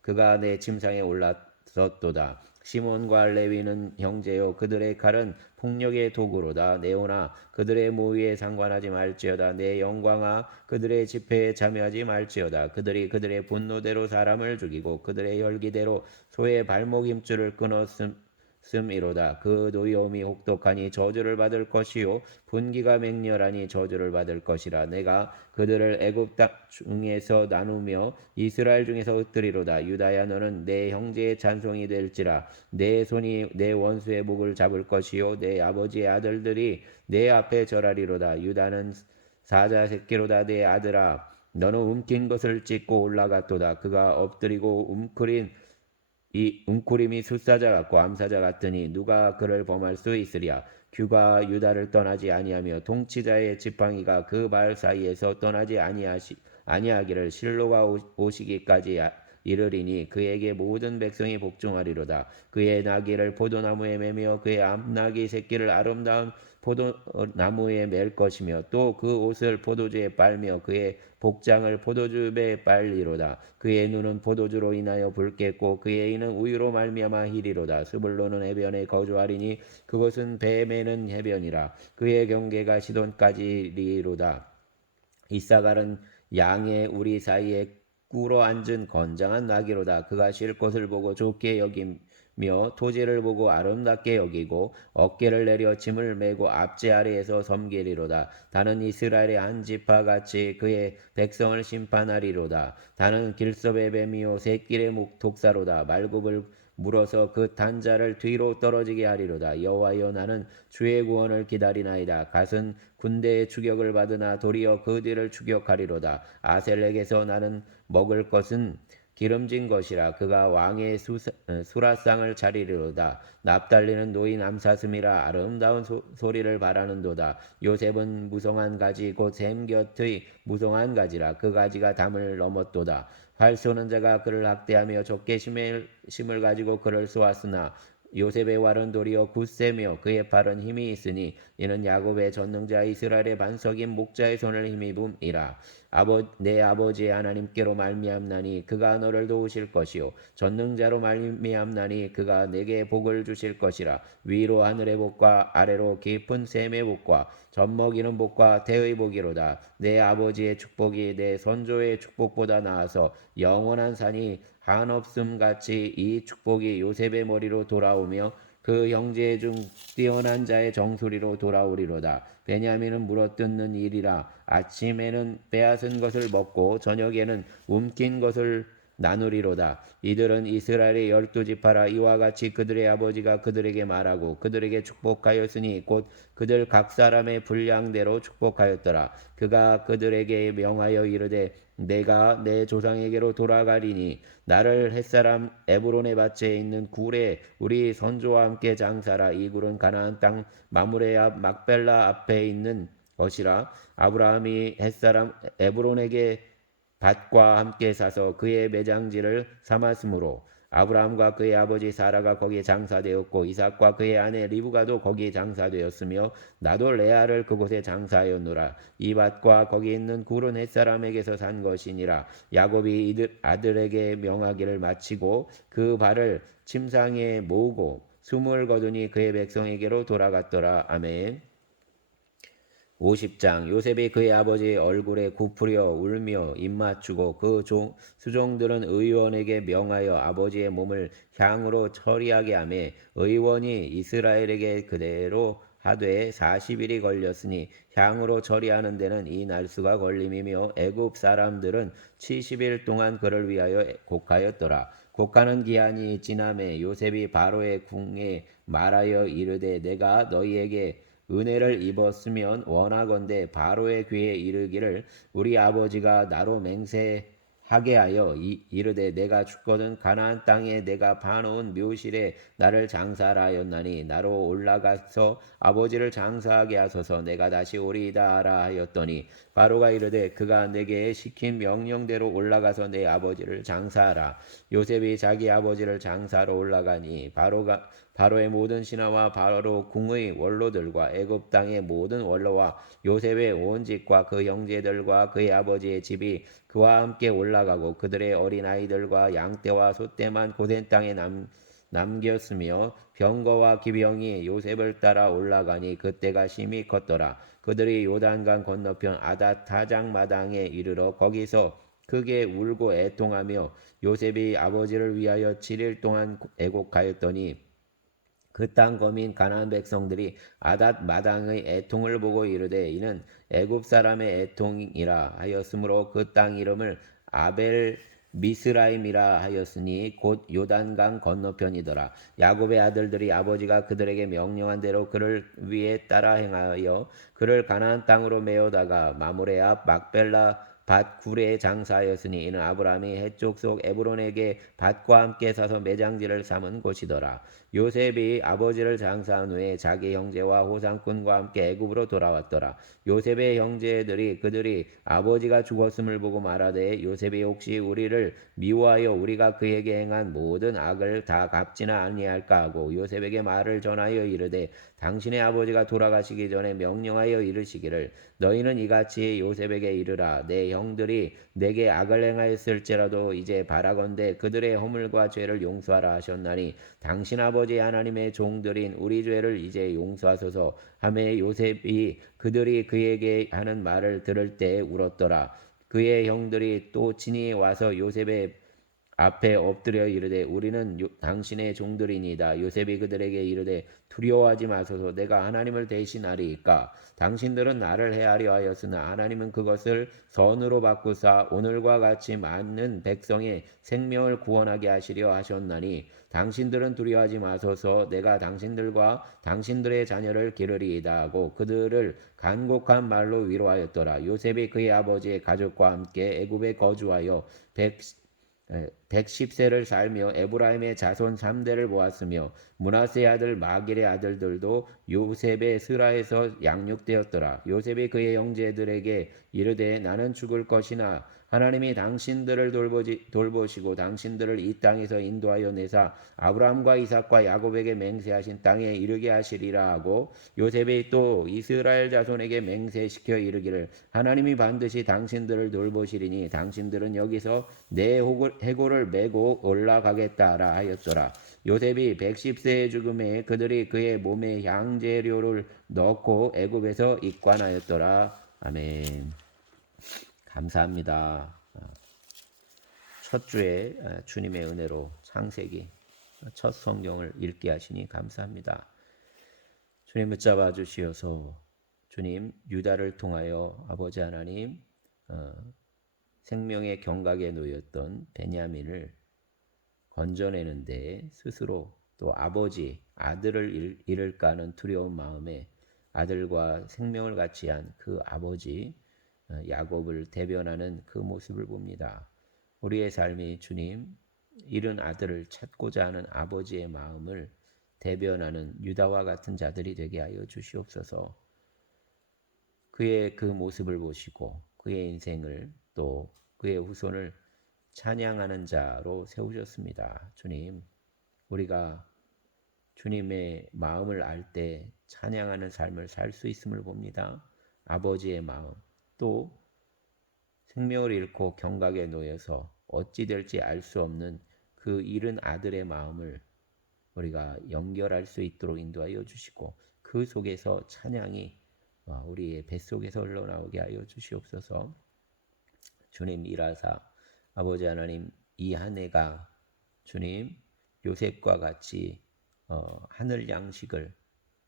그가 내 침상에 올랐었도다. 시몬과 레위는 형제요 그들의 칼은 폭력의 도구로다. 네오나 그들의 모의에 상관하지 말지어다. 내 영광아 그들의 집회에 참여하지 말지어다. 그들이 그들의 분노대로 사람을 죽이고 그들의 혈기대로 소의 발목 힘줄을 끊었음이로다. 그 노여움이 혹독하니 저주를 받을 것이요 분기가 맹렬하니 저주를 받을 것이라. 내가 그들을 애굽 땅 중에서 나누며 이스라엘 중에서 흩뜨리로다. 유다야 너는 내 형제의 찬송이 될지라. 내 손이 내 원수의 목을 잡을 것이요 내 아버지의 아들들이 내 앞에 절하리로다. 유다는 사자 새끼로다. 내 아들아 너는 움킨 것을 찢고 올라갔도다. 그가 엎드리고 이 웅크림이 숫사자 같고 암사자 같으니 누가 그를 범할 수 있으랴. 규가 유다를 떠나지 아니하며 통치자의 지팡이가 그 발 사이에서 떠나지 아니하기를 실로가 오시기까지 이르리니 그에게 모든 백성이 복종하리로다. 그의 나귀를 포도나무에 매며 그의 암나귀 새끼를 아름다운 포도나무에 맬 것이며 또 그 옷을 포도주에 빨며 그의 복장을 포도주에 빨리로다. 그의 눈은 포도주로 인하여 붉겠고 그의 이는 우유로 말미암아 희리로다. 스불론은 해변에 거주하리니 그것은 배 매는 해변이라. 그의 경계가 시돈까지리로다. 이사갈은 양의 우리 사이에 꿇어 앉은 건장한 나귀로다. 그가 쉴 곳을 보고 좋게 여기며 토지를 보고 아름답게 여기고 어깨를 내려 짐을 메고 앞제 아래에서 섬기리로다. 다는 이스라엘의 한 지파같이 그의 백성을 심판하리로다. 다는 길섭의 뱀이요 새길의 독사로다. 말굽을 물어서 그 단자를 뒤로 떨어지게 하리로다. 여호와여 나는 주의 구원을 기다리나이다. 갓은 군대의 추격을 받으나 도리어 그 뒤를 추격하리로다. 아셀렉에서 나는 먹을 것은 기름진 것이라. 그가 왕의 수라상을 차리리로다. 납달리는 노인 암사슴이라 아름다운 소리를 바라는도다. 요셉은 무성한 가지 곧 샘 곁의 무성한 가지라. 그 가지가 담을 넘었도다. 활 쏘는 자가 그를 학대하며 적게 심을 가지고 그를 쏘았으나 요셉의 활은 도리어 굳세며 그의 팔은 힘이 있으니 이는 야곱의 전능자 이스라엘의 반석인 목자의 손을 힘입음이라. 내 아버지의 하나님께로 말미암나니 그가 너를 도우실 것이요 전능자로 말미암나니 그가 내게 복을 주실 것이라. 위로 하늘의 복과 아래로 깊은 샘의 복과 젖먹이는 복과 태의 복이로다. 내 아버지의 축복이 내 선조의 축복보다 나아서 영원한 산이 한없음 같이 이 축복이 요셉의 머리로 돌아오며 그 형제 중 뛰어난 자의 정수리로 돌아오리로다. 베냐민은 물어뜯는 일이라. 아침에는 빼앗은 것을 먹고 저녁에는 움킨 것을 나누리로다. 이들은 이스라엘의 12지파라. 이와 같이 그들의 아버지가 그들에게 말하고 그들에게 축복하였으니 곧 그들 각 사람의 분량대로 축복하였더라. 그가 그들에게 명하여 이르되 내가 내 조상에게로 돌아가리니 나를 햇사람 에브론의 밭에 있는 굴에 우리 선조와 함께 장사라. 이 굴은 가나안 땅 마므레 앞 막벨라 앞에 있는 것이라. 아브라함이 햇사람 에브론에게 밭과 함께 사서 그의 매장지를 삼았으므로 아브라함과 그의 아버지 사라가 거기에 장사되었고 이삭과 그의 아내 리브가도 거기에 장사되었으며 나도 레아를 그곳에 장사하였노라. 이 밭과 거기 있는 굴은 햇사람에게서 산 것이니라. 야곱이 이들 아들에게 명하기를 마치고 그 발을 침상에 모으고 숨을 거두니 그의 백성에게로 돌아갔더라. 아멘. 50장 요셉이 그의 아버지의 얼굴에 굽으려 울며 입맞추고 그 수종들은 의원에게 명하여 아버지의 몸을 향으로 처리하게 하매 의원이 이스라엘에게 그대로 하되 40일이 걸렸으니 향으로 처리하는 데는 이 날수가 걸림이며 애굽 사람들은 70일 동안 그를 위하여 곡하였더라. 곡하는 기한이 지남에 요셉이 바로의 궁에 말하여 이르되 내가 너희에게 은혜를 입었으면 원하건대 바로의 귀에 이르기를 우리 아버지가 나로 맹세하게 하여 이르되 내가 죽거든 가나안 땅에 내가 파놓은 묘실에 나를 장사하라 하였나니 나로 올라가서 아버지를 장사하게 하소서 내가 다시 오리이다 하라 하였더니 바로가 이르되 그가 내게 시킨 명령대로 올라가서 내 아버지를 장사하라. 요셉이 자기 아버지를 장사하러 올라가니 바로의 모든 신하와 바로 궁의 원로들과 애굽 땅의 모든 원로와 요셉의 온 집과 그 형제들과 그의 아버지의 집이 그와 함께 올라가고 그들의 어린 아이들과 양떼와 소떼만 고센 땅에 남겼으며 병거와 기병이 요셉을 따라 올라가니 그때가 심히 컸더라. 그들이 요단강 건너편 아닷 타장 마당에 이르러 거기서 크게 울고 애통하며 요셉이 아버지를 위하여 7일 동안 애곡하였더니 그 땅 거민 가나안 백성들이 아닷 마당의 애통을 보고 이르되 이는 애굽 사람의 애통이라 하였으므로 그 땅 이름을 아벨 미스라임이라 하였으니 곧 요단강 건너편이더라. 야곱의 아들들이 아버지가 그들에게 명령한 대로 그를 위해 따라 행하여 그를 가나안 땅으로 메어다가 마므레 앞 막벨라 밭 굴에 장사하였으니 이는 아브라함이 해쪽 속 에브론에게 밭과 함께 사서 매장지를 삼은 곳이더라. 요셉이 아버지를 장사한 후에 자기 형제와 호상꾼과 함께 애굽으로 돌아왔더라. 요셉의 형제들이 그들이 아버지가 죽었음을 보고 말하되 요셉이 혹시 우리를 미워하여 우리가 그에게 행한 모든 악을 다 갚지나 아니할까 하고 요셉에게 말을 전하여 이르되 당신의 아버지가 돌아가시기 전에 명령하여 이르시기를 너희는 이같이 요셉에게 이르라 내 형들이 내게 악을 행하였을지라도 이제 바라건대 그들의 허물과 죄를 용서하라 하셨나니 당신 아버지 하나님의 종들인 우리 죄를 이제 용서하소서 하매 요셉이 그들이 그에게 하는 말을 들을 때 울었더라. 그의 형들이 또 친히 와서 요셉의 앞에 엎드려 이르되 우리는 당신의 종들이니이다. 요셉이 그들에게 이르되 두려워하지 마소서 내가 하나님을 대신하리이까. 당신들은 나를 해하려 하였으나 하나님은 그것을 선으로 바꾸사 오늘과 같이 많은 백성의 생명을 구원하게 하시려 하셨나니 당신들은 두려워하지 마소서 내가 당신들과 당신들의 자녀를 기르리이다 하고 그들을 간곡한 말로 위로하였더라. 요셉이 그의 아버지의 가족과 함께 애굽에 거주하여 110세를 살며 에브라임의 자손 3대를 보았으며 므낫세 아들 마길의 아들들도 요셉의 스라에서 양육되었더라. 요셉이 그의 형제들에게 이르되 나는 죽을 것이나 하나님이 당신들을 돌보시고 당신들을 이 땅에서 인도하여 내사 아브라함과 이삭과 야곱에게 맹세하신 땅에 이르게 하시리라 하고 요셉이 또 이스라엘 자손에게 맹세시켜 이르기를 하나님이 반드시 당신들을 돌보시리니 당신들은 여기서 내 해골을 메고 올라가겠다라 하였더라. 요셉이 110세의 죽음에 그들이 그의 몸에 향재료를 넣고 애굽에서 입관하였더라. 아멘. 감사합니다. 첫 주에 주님의 은혜로 창세기 첫 성경을 읽게 하시니 감사합니다. 주님 붙잡아 주시어서 주님 유다를 통하여 아버지 하나님 생명의 경각에 놓였던 베냐민을 건져내는데 스스로 또 아버지 아들을 잃을까 하는 두려운 마음에 아들과 생명을 같이 한 그 아버지 야곱을 대변하는 그 모습을 봅니다. 우리의 삶이 주님 잃은 아들을 찾고자 하는 아버지의 마음을 대변하는 유다와 같은 자들이 되게 하여 주시옵소서. 그의 그 모습을 보시고 그의 인생을 또 그의 후손을 찬양하는 자로 세우셨습니다. 주님, 우리가 주님의 마음을 알 때 찬양하는 삶을 살 수 있음을 봅니다. 아버지의 마음, 또 생명을 잃고 경각에 놓여서 어찌 될지 알 수 없는 그 잃은 아들의 마음을 우리가 연결할 수 있도록 인도하여 주시고 그 속에서 찬양이 우리의 뱃속에서 흘러나오게 하여 주시옵소서. 주님 일하사 아버지 하나님 이 한 해가 주님 요셉과 같이 하늘 양식을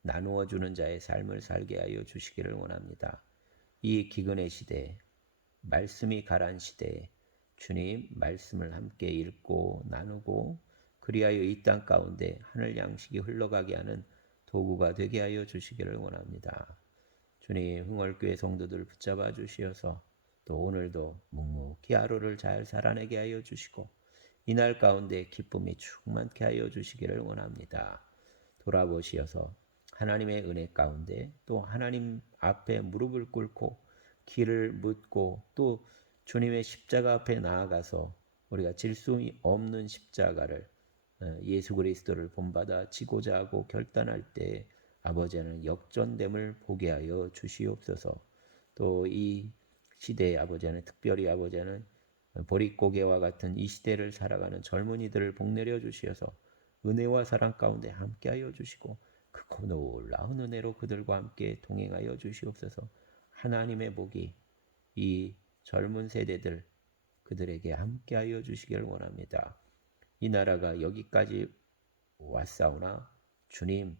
나누어 주는 자의 삶을 살게 하여 주시기를 원합니다. 이 기근의 시대에 말씀이 가란 시대에 주님 말씀을 함께 읽고 나누고 그리하여 이 땅 가운데 하늘 양식이 흘러가게 하는 도구가 되게 하여 주시기를 원합니다. 주님, 흥월교회 성도들 붙잡아 주시어서 또 오늘도 묵묵히 하루를 잘 살아내게 하여 주시고 이날 가운데 기쁨이 충만케 하여 주시기를 원합니다. 돌아보시어서 하나님의 은혜 가운데 또 하나님 앞에 무릎을 꿇고 길을 묻고 또 주님의 십자가 앞에 나아가서 우리가 질 수 없는 십자가를 예수 그리스도를 본받아 지고자 하고 결단할 때 아버지는 역전됨을 보게 하여 주시옵소서. 또 이 시대의 아버지는 특별히 아버지는 보릿고개와 같은 이 시대를 살아가는 젊은이들을 복내려 주시어서 은혜와 사랑 가운데 함께하여 주시고 크고 놀라운 은혜로 그들과 함께 동행하여 주시옵소서. 하나님의 복이 이 젊은 세대들 그들에게 함께하여 주시길 원합니다. 이 나라가 여기까지 왔사오나 주님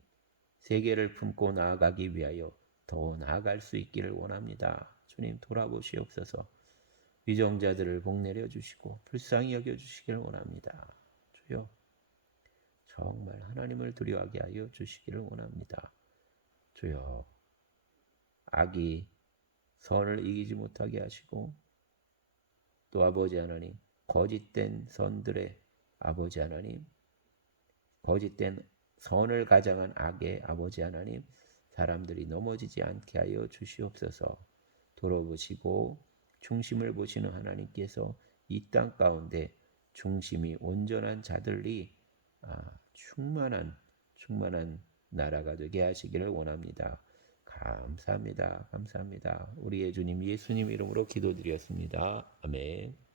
세계를 품고 나아가기 위하여 더 나아갈 수 있기를 원합니다. 주님 돌아보시옵소서. 위정자들을 복내려 주시고 불쌍히 여겨 주시기를 원합니다. 주여 정말 하나님을 두려워하게 하여 주시기를 원합니다. 주여 악이 선을 이기지 못하게 하시고 또 아버지 하나님 거짓된 선들의 아버지 하나님 거짓된 선을 가장한 악의 아버지 하나님 사람들이 넘어지지 않게 하여 주시옵소서. 돌아보시고 중심을 보시는 하나님께서 이 땅 가운데 중심이 온전한 자들이 충만한 나라가 되게 하시기를 원합니다. 감사합니다. 감사합니다. 우리의 주님 예수님 이름으로 기도드렸습니다. 아멘.